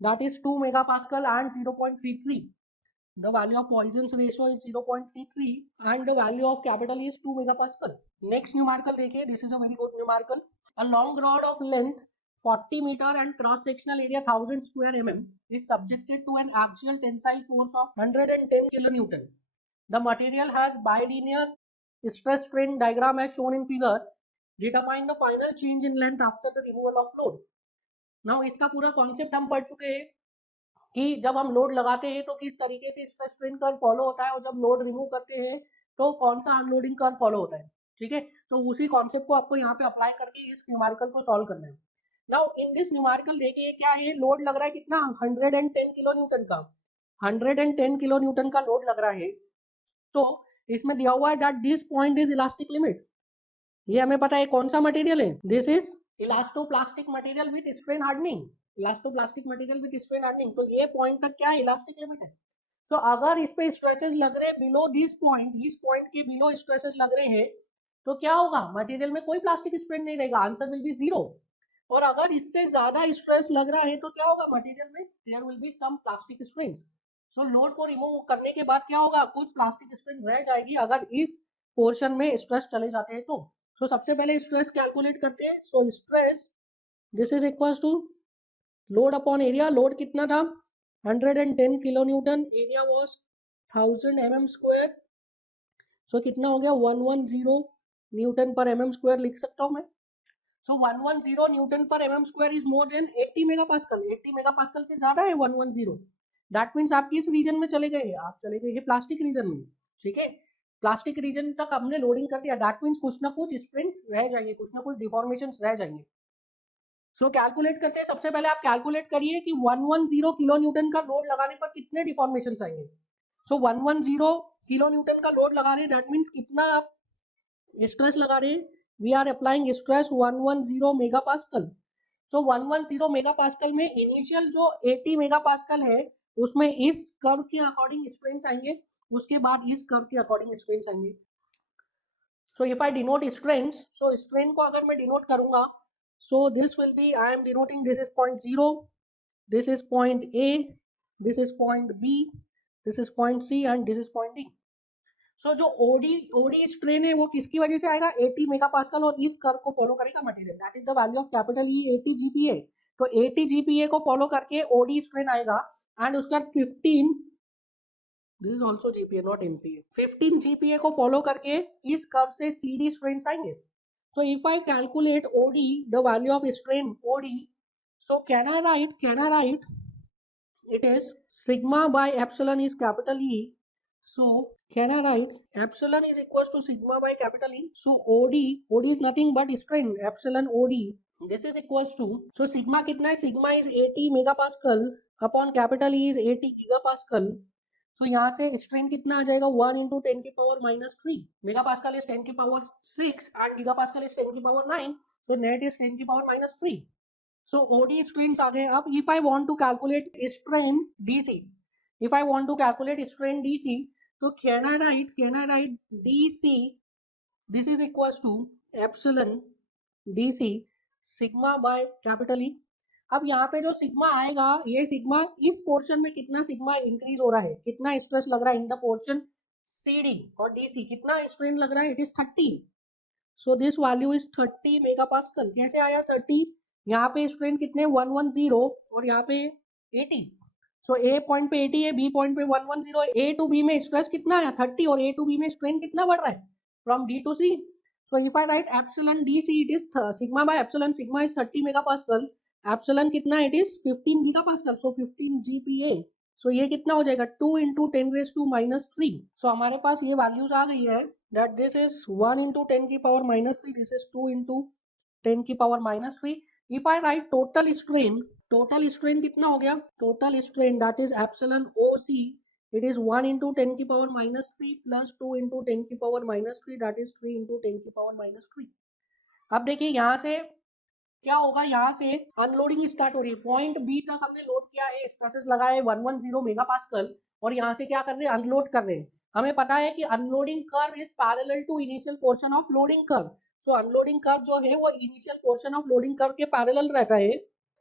that is 2 megapascal and 0.33. The value of Poisson's ratio is 0.33 and the value of capital is 2 megapascal. Next numerical देखिए, this is a very good numerical. A long rod of length 40 meter and cross sectional area 1000 square mm is subjected to an axial tensile force of 110 kilonewton. The material has bilinear stress strain diagram as shown in figure. Determine the final change in length after the removal of load. Now इसका पूरा concept हम पढ़ चुके हैं कि जब हम load लगाते हैं तो किस तरीके से स्ट्रेस स्ट्रेन कर्व फॉलो होता है, और जब लोड रिमूव करते हैं तो कौन सा अनलोडिंग कर्व फॉलो होता है. ठीक है, तो उसी कॉन्सेप्ट को आपको यहाँ पे अप्लाई करके इस न्यूमेरिकल को सॉल्व करना है. नाउ इन दिस न्यूमेरिकल देखिए क्या है, लोड लग रहा है कितना? 110 किलो न्यूटन का. 110 किलो न्यूटन का लोड लग रहा है. तो इसमें दिया हुआ है that this point is elastic limit. ये हमें पता है कौन सा मटेरियल है. This is elastoplastic material with strain hardening. Elastoplastic material with strain hardening. तो ये पॉइंट तक क्या है? इलास्टिक लिमिट है. सो अगर इस पे स्ट्रेसेस लग रहे बिलो दिस पॉइंट, इस पॉइंट के बिलो स्ट्रेसेस लग रहे हैं, तो क्या होगा? मटेरियल में कोई प्लास्टिक स्ट्रेन नहीं रहेगा. Answer will be 0. और अगर इससे ज्यादा स्ट्रेस लग रहा है तो क्या होगा? मटेरियल में there will be some plastic strains. So load को रिमूव करने के बाद क्या होगा? कुछ प्लास्टिक स्ट्रेन रह जाएगी अगर इस पोर्शन में स्ट्रेस चले जाते हैं तो. सो सबसे पहले स्ट्रेस कैलकुलेट करते हैं. So stress this is equal to load upon area. Load कितना था? 110 kilo newton. Area was 1000 mm square. So कितना हो गया 110 न्यूटन पर mm स्क्वायर लिख सकता हूँ मैं. सो 110 न्यूटन पर mm square is more than 80 megapascal. 80 megapascal से ज्यादा है 110. दैट मीन्स आप किस रीजन में चले गए, आप चले गए प्लास्टिक रीजन में. ठीक है, प्लास्टिक रीजन तक हमने लोडिंग कर दिया. दैट मीन्स कुछ ना कुछ स्प्रिंग्स रह जाएंगे, कुछ ना कुछ डिफॉर्मेशंस रह जाएंगे. सो कैलकुलेट करते हैं. सबसे पहले आप कैलकुलेट करिए कि 110 किलो न्यूटन का लोड लगाने पर कितने डिफॉर्मेशंस आएंगे. सो 110 किलो न्यूटन का लोड लगा रहे हैं, दैट मीन्स कितना आप स्ट्रेस लगा रहे हैं. We are applying stress 110 megapascal. So 110 megapascal में इनिशियल जो 80 मेगापास्कल है उसमें इस कर्व के अकॉर्डिंग स्ट्रेंस आएंगे, उसके बाद इस कर्व के अकॉर्डिंग स्ट्रेंस आएंगे. सो if I denote strains, so strain को अगर मैं डिनोट करूंगा, so this will be, I am denoting, this is point 0, this is point A, this is point B, this is point C and this is point D. So जो OD strain है वो किसकी वजह से आएगा, 80 megapascal, और इस curve को फॉलो करेगा material. That is the value of capital E 80 GPa. तो 80 GPa को फॉलो करके OD स्ट्रेन आएगा एंड उसका 15, this is also GPa not MPa, 15 GPa को फॉलो करके इस कर्व से CD स्ट्रेन आएंगे. So if I calculate OD, the value of strain OD, so can I write it is sigma by epsilon is capital E. So can I write epsilon is equals to sigma by capital E. So OD is nothing but strain, epsilon OD. This is equals to, so sigma कितना है, sigma is 80 megapascal upon capital E is 80 gigapascal. तो यहाँ से strain कितना आ जाएगा, 1 into 10 की power -3. Megapascal is 10 की power 6 and gigapascal is 10 की पावर 9. सो नेट इज 10 की पावर -3. सो ओडी स्ट्रेन्स आ गए. अब if I want to calculate strain DC, if I want to calculate strain DC, तो can I write DC, this is equals to epsilon DC sigma by capital E. अब यहाँ पे जो sigma आएगा, ये सिग्मा इस पोर्शन में कितना सिग्मा इंक्रीज हो रहा है, कितना स्ट्रेस लग रहा है इन द पोर्शन CD और DC, कितना स्ट्रेन लग रहा है, it is 30. So this value is 30 megapascal. कैसे आया 30, यहाँ पे स्ट्रेन कितने 110 और यहाँ पे 80. सो A पॉइंट पे 80 है, B पॉइंट पे 110. A टू B में स्ट्रेस कितना आया 30 और A टू B में स्ट्रेन कितना बढ़ रहा है from D to C. So if I write epsilon DC, it is sigma by epsilon, sigma is 30 megapascal, epsilon कितना, it is 15 gigapascal, so 15 GPa. So ये कितना हो जाएगा 2 into 10 raised to -3. So हमारे पास ये values आ गई है, that this is 1 into 10 की power -3, this is 2 into 10 की power -3. If I write total strain कितना हो गया, total strain that is epsilon OC, it is 1 into 10 की power -3 plus 2 into 10 की power -3, that is 3 into 10 की power -3. अब देखिए यहाँ से क्या होगा, यहाँ से अनलोडिंग स्टार्ट हो रही है. पॉइंट बी तक हमने लोड किया है, स्ट्रेसेस लगाए 110 मेगापास्कल, और यहाँ से क्या कर रहे हैं, अनलोड कर रहे हैं. हमें पता है कि unloading curve is parallel to initial portion of loading curve. So unloading curve जो है वो initial portion of loading curve के पैरेलल रहता है.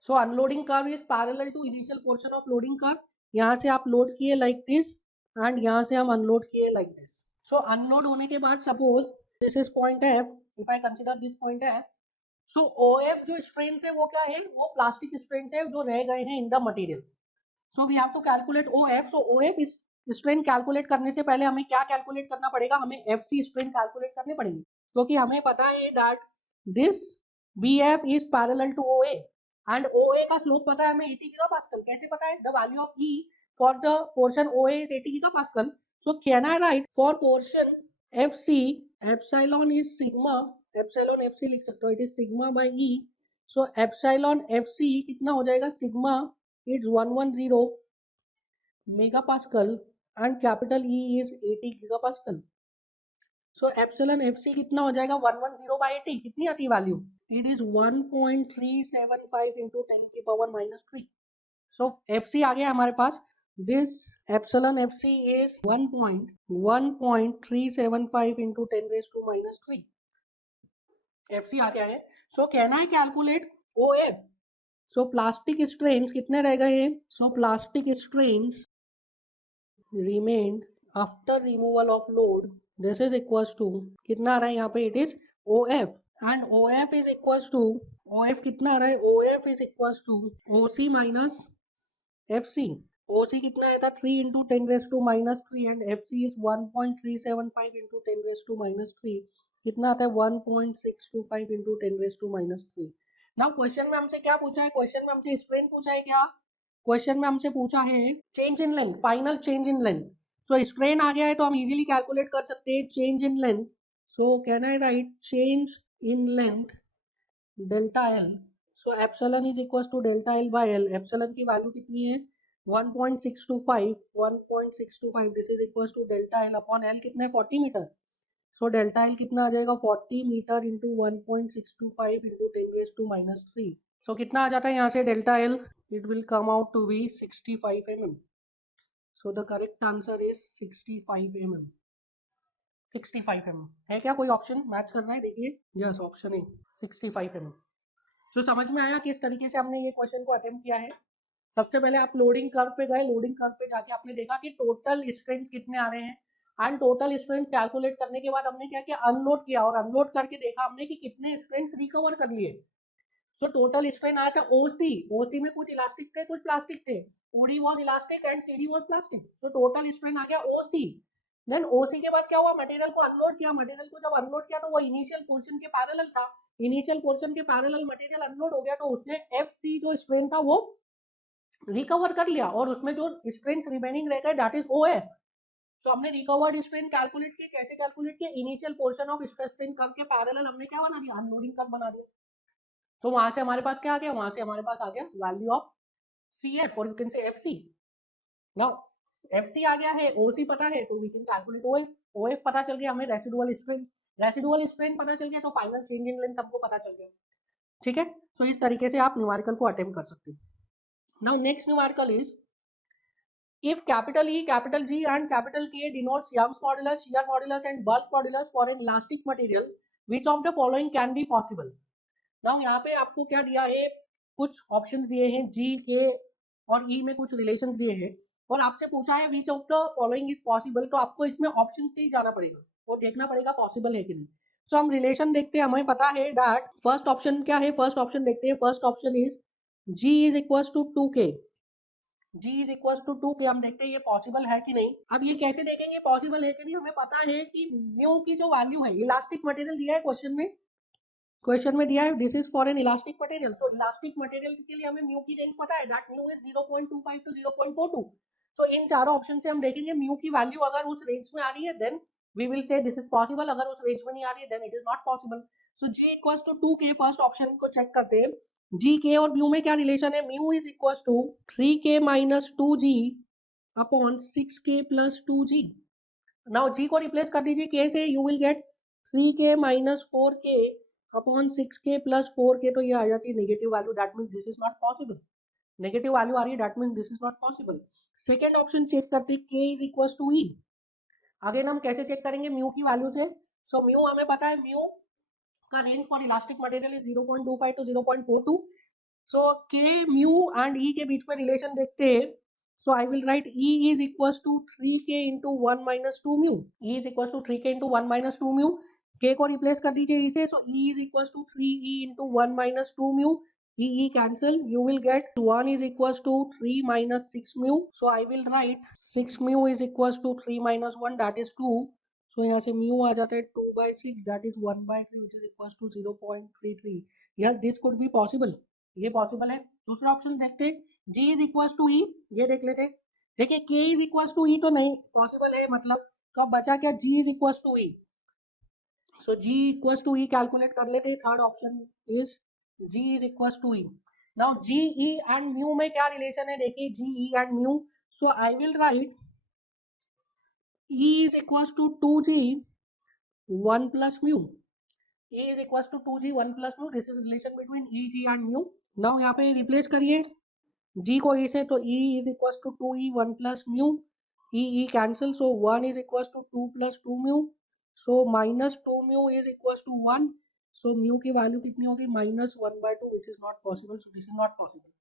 So unloading curve is parallel to initial portion of loading curve. यहाँ से आप लोड किए लाइक दिस एंड यहाँ से हम अनलोड किए लाइक दिस. सो अनलोड होने के बाद suppose this is point F, if I consider this point F. So OF जो स्ट्रेन्स है वो क्या है, वो प्लास्टिक स्ट्रेन्स है जो रह गए हैं in the material. So we have to calculate OF. So OF इस स्ट्रेन कैलकुलेट करने से पहले हमें क्या कैलकुलेट करना पड़ेगा, हमें FC स्ट्रेन कैलकुलेट करने पड़ेंगे, क्योंकि हमें पता है that this BF is parallel to OA and OA का स्लोप पता है हमें 80 गीगापास्कल. कैसे पता है, the value of E for the portion OA is 80 gigapascal. So can I write for portion FC epsilon is sigma, epsilon FC लिख सकते हो, it is sigma by E. So epsilon FC कितना हो जाएगा, sigma is 110 megapascal and capital E is 80 gigapascal. So epsilon FC कितना हो जाएगा 110 by 80, कितनी आती है वैल्यू, इट इज 1.375 into 10 की पावर -3. सो FC आ गया हमारे पास. This epsilon FC is 1.375 into 10 raised to -3. FC आ गया है. So can I calculate OF. So plastic strains कितने रह गए हैं, so plastic strains remained after removal of load, this is equals to कितना आ रहा है यहाँ पे, it is OF and OF is equals to, OF कितना आ रहा है, OF is equals to OC minus FC. OC कितना आया था 3 into 10⁻³ and FC is 1.375 into 10⁻³ कितना आता है 1.625 इंटू 10⁻³ नाउ क्वेश्चन में हमसे क्या पूछा है, क्वेश्चन में हमसे स्ट्रेन पूछा है क्या, क्वेश्चन में हमसे पूछा है change in length, final change in length. So strain आ गया है तो हम इजीली कैलकुलेट कर सकते हैं change in length. So can I write change in length delta L. So epsilon is equal to delta L by L. Epsilon की value कितनी है 1.625 this is equal to delta L upon L कितना है 40 metre. So delta L कितना आ जाएगा 40 metre into 1.625 into 10⁻³ सो कितना आ जाता है यहाँ से delta L, it will come out to be 65 mm. So the correct answer is 65 mm. 65 mm है क्या, कोई ऑप्शन मैच कर रहा है, देखिए यस ऑप्शन है 65 mm। तो समझ में आया किस तरीके से हमने ये क्वेश्चन को अटेम्प्ट किया है। सबसे पहले आप लोडिंग कर्व पे गए, लोडिंग कर्व पे जाके आपने देखा कि टोटल स्ट्रेंथ कितने आ रहे हैं एंड टोटल स्ट्रेंथ कैलकुलेट करने के बाद हमने क्या किया अनलोड किया और अनलोड करके देखा हमने कि कितने स्ट्रेंथ रिकवर कर लिए। सो टोटल स्ट्रेन आया था ओसी, ओसी में कुछ इलास्टिक थे कुछ प्लास्टिक थे, OD was elastic and CD was plastic. So total strain आ गया ओसी। देन ओसी के बाद क्या हुआ मटेरियल को अनलोड किया, मटेरियल को जब अनलोड किया तो वो इनिशियल पोर्शन के पैरेलल था, इनिशियल पोर्शन के पैरेलल मटेरियल अनलोड हो गया तो उसने एफसी जो स्ट्रेन था वो रिकवर कर लिया और उसमें जो स्ट्रेन रिमेनिंग रह गए दैट इज ओएफ। सो हमने रिकवर्ड स्ट्रेन कैलकुलेट किया, कैसे कैलकुलेट किया initial portion of stress strain curve के पैरेलल हमने क्या बना दिया अनलोडिंग कर्व बना दिया। तो वहां से हमारे पास क्या आ गया, वहां से हमारे पास आ गया वैल्यू ऑफ CF और you can say FC। Now FC आ गया है, OC पता है तो we can calculate OF, OF पता चल गया हमें, रेसिडुअल स्ट्रेन, रेसिडुअल स्ट्रेन पता चल गया तो फाइनल चेंज इन लेंथ हमको पता चल गया। ठीक है, सो इस तरीके से आप न्यूमेरिकल को अटेम्प्ट कर सकते हैं। Now next numerical is if capital E, capital G and capital K denotes Young's modulus, shear modulus and bulk modulus for an elastic material, which of the following can be possible? Now यहाँ पे आपको क्या दिया है, कुछ options दिए हैं G, K और E में कुछ रिलेशंस दिए हैं और आपसे पूछा है which of the following is possible, तो आपको इसमें ऑप्शन से ही जाना पड़ेगा और देखना पड़ेगा पॉसिबल है कि नहीं। सो हम रिलेशन देखते हैं, हमें पता है दैट फर्स्ट ऑप्शन क्या है, फर्स्ट ऑप्शन देखते हैं, first option is G is equal to 2K, G is equal to 2K। हम देखते हैं ये पॉसिबल है कि नहीं। अब ये कैसे देखेंगे पॉसिबल है कि नहीं, हमें पता है कि म्यू की जो वैल्यू है, इलास्टिक मटेरियल दिया है क्वेश्चन में, क्वेश्चन में दिया है this is for an elastic material. So elastic material के लिए हमें म्यू की रेंज पता है दैट म्यू इज 0.25 टू 0.42। सो इन चारों ऑप्शन से हम देखेंगे म्यू की वैल्यू अगर उस रेंज में आ रही है then we will say this is possible, अगर उस रेंज में नहीं आ रही है then it is not possible. So G equals to 2K, first option को चेक करते हैं। G K और म्यू में क्या रिलेशन है, mu is equals to 3K minus 2G upon 6K plus 2G। Now G को रिप्लेस कर दीजिए K से, you will get 3K minus 4K upon 6K plus 4K, तो ये आ जाती है negative value, that means this is not possible. Negative value आ रही है that means this is not possible. Second option check करते हैं K is equal to E। Again हम कैसे चेक करेंगे म्यू की वैल्यू से। सो म्यू हमें पता है, म्यू का range for elastic material is 0.25 to 0.42। So K mu and E के बीच में रिलेशन देखते हैं। So I will write E is equals to 3K into 1 minus 2 mu. E is equals to 3K into 1 minus 2 mu. K को replace कर दीजिए E से, so E is equals to 3E into 1 minus 2 mu. E cancel, you will get 1 is equals to 3 minus 6 mu. So I will write 6 mu is equals to 3 minus 1 that is 2. So यहाँ से mu आ जाता है 2 by 6 that is 1 by 3 which is equals to 0.33. Yes, this could be possible. ये possible है। दूसरा option देखते हैं, G is equal to E, ये देख लेते हैं। देखिए K is equal to E तो नहीं पॉसिबल है, मतलब तो अब बचा क्या, G is equal to E। सो G equal to E calculate कर लेते हैं। Third option is G is equal to E। Now G E and mu में क्या रिलेशन है, देखिए G E and mu. So I will write E is equal to 2G 1 plus mu. E is equals to 2G 1 plus mu. This is relation between E, G and mu. Now यहाँ पे replace करिए G को E से, तो E is equals to 2E 1 plus mu. E cancel, so 1 is equals to 2 plus 2 mu. So minus 2 mu is equals to 1. So mu की value कितनी होगी, minus 1 by 2, which is not possible. So this is not possible.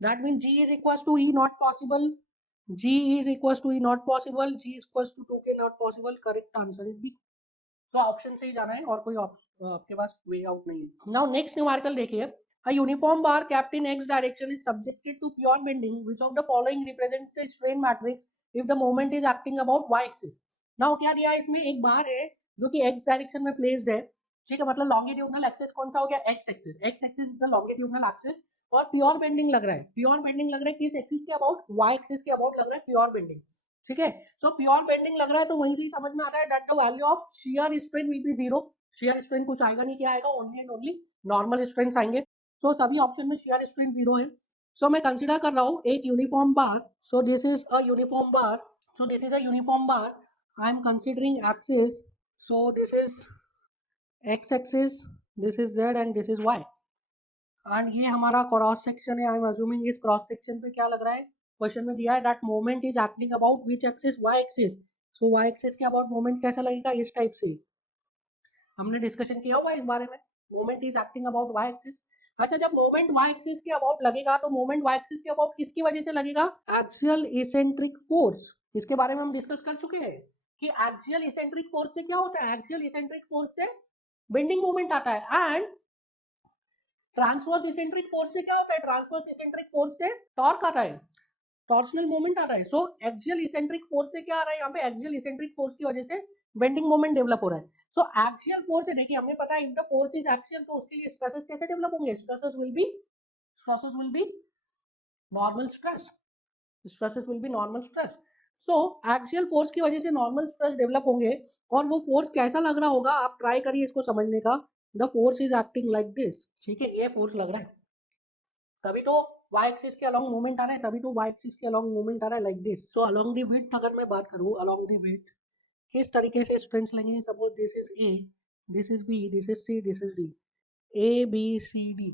That means G is equals to E, not possible. G is equals to E, not possible. G is equals to 2K, not possible. Correct answer is B. तो option से ही जाना है और कोई आपके पास way out नहीं है। Now next numerical देखिए, A uniform bar kept in x direction is subjected to pure bending. Which of the following represents the strain matrix if the moment is acting about y axis? Now क्या दिया है इसमें, एक बार है जो कि x direction में placed है, ठीक है, मतलब लॉन्गिट्यूडनल एक्सिस कौन सा हो गया, x axis, x axis is the longitudinal axis, और प्योर बेंडिंग लग रहा है, प्योर बेंडिंग लग रहा है किस एक्सिस के अबाउट, y एक्सिस के अबाउट लग रहा है प्योर बेंडिंग, ठीक है। सो प्योर बेंडिंग लग रहा है तो वहीं से समझ में आ रहा है that the value of shear strain will be zero, shear strain कुछ आएगा नहीं, क्या आएगा, only and only normal strain आएंगे। सो सभी ऑप्शन में शेयर स्ट्रेन जीरो है। सो मैं कंसीडर कर रहा हूँ एक uniform bar, so this is a uniform bar, so this is a uniform bar, I am considering axis, so this is x axis, this is z and this is y, and ये हमारा cross section है, I am assuming इस cross section पे क्या लग रहा है, question में दिया है that moment is acting about which axis, y axis, so y axis के अबाउट मोमेंट कैसा लगेगा, इस टाइप से हमने डिस्कशन किया हुआ है इस बारे में, moment is acting about Y axis. अच्छा, जब मोमेंट वाई एक्सिस के अबाउट लगेगा तो मोमेंट वाई एक्सिस के अबाउट किसकी वजह से लगेगा, एक्सियल इसेंट्रिक फोर्स, इसके बारे में हम डिस्कस कर चुके हैं कि एक्सियल इसेंट्रिक फोर्स से क्या होता है, एक्सियल इसेंट्रिक फोर्स से बेंडिंग मोमेंट आता है, एंड ट्रांसवर्स इसेंट्रिक फोर्स से क्या होता है, ट्रांसवर्स इसेंट्रिक फोर्स से टॉर्क आता है, टॉर्शनल मोमेंट आ रहा है। सो एक्सियल इसेंट्रिक फोर्स से क्या आ रहा है यहाँ पे, एक्सियल इसेंट्रिक फोर्स की वजह से बेंडिंग मोमेंट डेवलप हो रहा है। सो एक्सियल फोर्स है, देखिए हमें पता है if the force is axial तो उसके लिए स्ट्रेसेस कैसे डेवलप होंगे, stresses will B normal stress, stresses will B normal stress. So axial force की वजह से नॉर्मल स्ट्रेस डेवलप होंगे, और वो फोर्स कैसा लग रहा होगा, आप ट्राई करिए इसको समझने का, the force is acting like this, ठीक है, ये फोर्स लग रहा है, तभी तो y एक्सिस के अलोंग मूवमेंट आ रहा है, तभी तो y एक्सिस के अलोंग मूवमेंट आ रहा है like this. So along the width अगर मैं बात करूं, अलोंग द विड्थ किस तरीके से स्ट्रेंथ्स लगेंगे, suppose this is a, this is b, this is c, this is d, a b c d,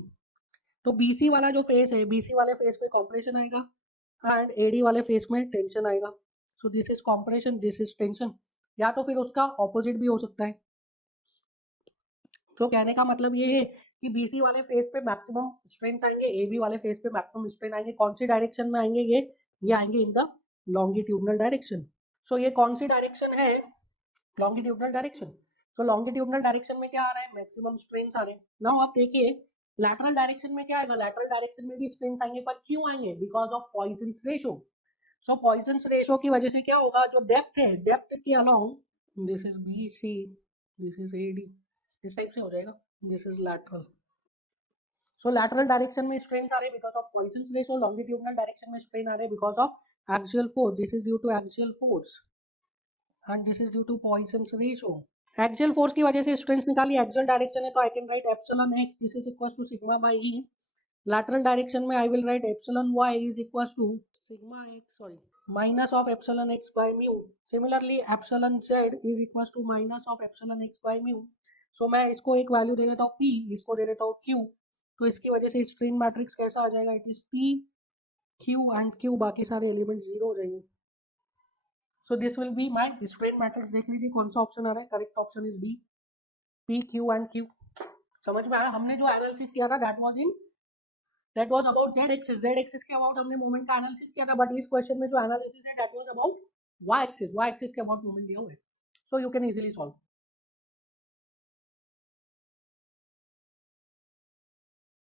तो bc वाला जो फेस है, bc वाले फेस में कंप्रेशन आएगा एंड ad वाले फेस में टेंशन आएगा। सो this is compression, this is tension, या तो फिर उसका ऑपोजिट भी हो सकता है। तो कहने का मतलब ये है कि BC वाले फेस पे मैक्सिमम स्ट्रेन आएंगे, AB वाले फेस पे मैक्सिमम स्ट्रेन आएंगे, कौन सी डायरेक्शन में आएंगे, ये आएंगे इन द लॉन्गिट्यूडनल डायरेक्शन। सो ये कौन सी डायरेक्शन है, लॉन्गिट्यूडनल डायरेक्शन। सो लॉन्गिट्यूडनल डायरेक्शन में क्या आ रहा है, मैक्सिमम स्ट्रेन आ रहे हैं। नाउ आप देखिए लैटरल डायरेक्शन में क्या आएगा, लैटरल डायरेक्शन में भी स्ट्रेन आएंगे, पर क्यों आएंगे, because of Poisson's ratio. So Poisson's ratio की वजह से क्या होगा, जो डेप्थ है, डेप्थ के along, this is BC, this is AD, इस टाइप से हो जाएगा, this is lateral. So lateral direction में स्ट्रेन आ रहे हैं because of Poisson's ratio, longitudinal direction में स्ट्रेन आ रहे हैं because of axial force, this is due to axial force and this is due to Poisson's ratio. Axial force की वजह से स्ट्रेंथ निकाली, एक्सियल डायरेक्शन है तो I can write epsilon x, this is equal to sigma by e, lateral direction में I will write epsilon y is equals to sigma x, sorry, minus of epsilon x by mu. Similarly epsilon z is equals to minus of epsilon x by mu. So मैं इसको एक value दे देता हूँ p, इसको दे देता हूँ q, तो इसकी वजह से स्ट्रेन मैट्रिक्स कैसा आ जाएगा, it is p q and q, बाकी सारे एलिमेंट जीरो हो जाएंगे। सो this will be my strain matrix. देख लीजिए कौन सा ऑप्शन आ रहा है, correct option is D, p q and q। समझ में आया, हमने जो एनालिसिस किया था that was about z axis, z axis के अबाउट हमने मोमेंट का एनालिसिस किया था, बट इस क्वेश्चन में जो एनालिसिस है that was about y axis, y axis के अबाउट मोमेंट दिया हुआ है, so you can easily solve।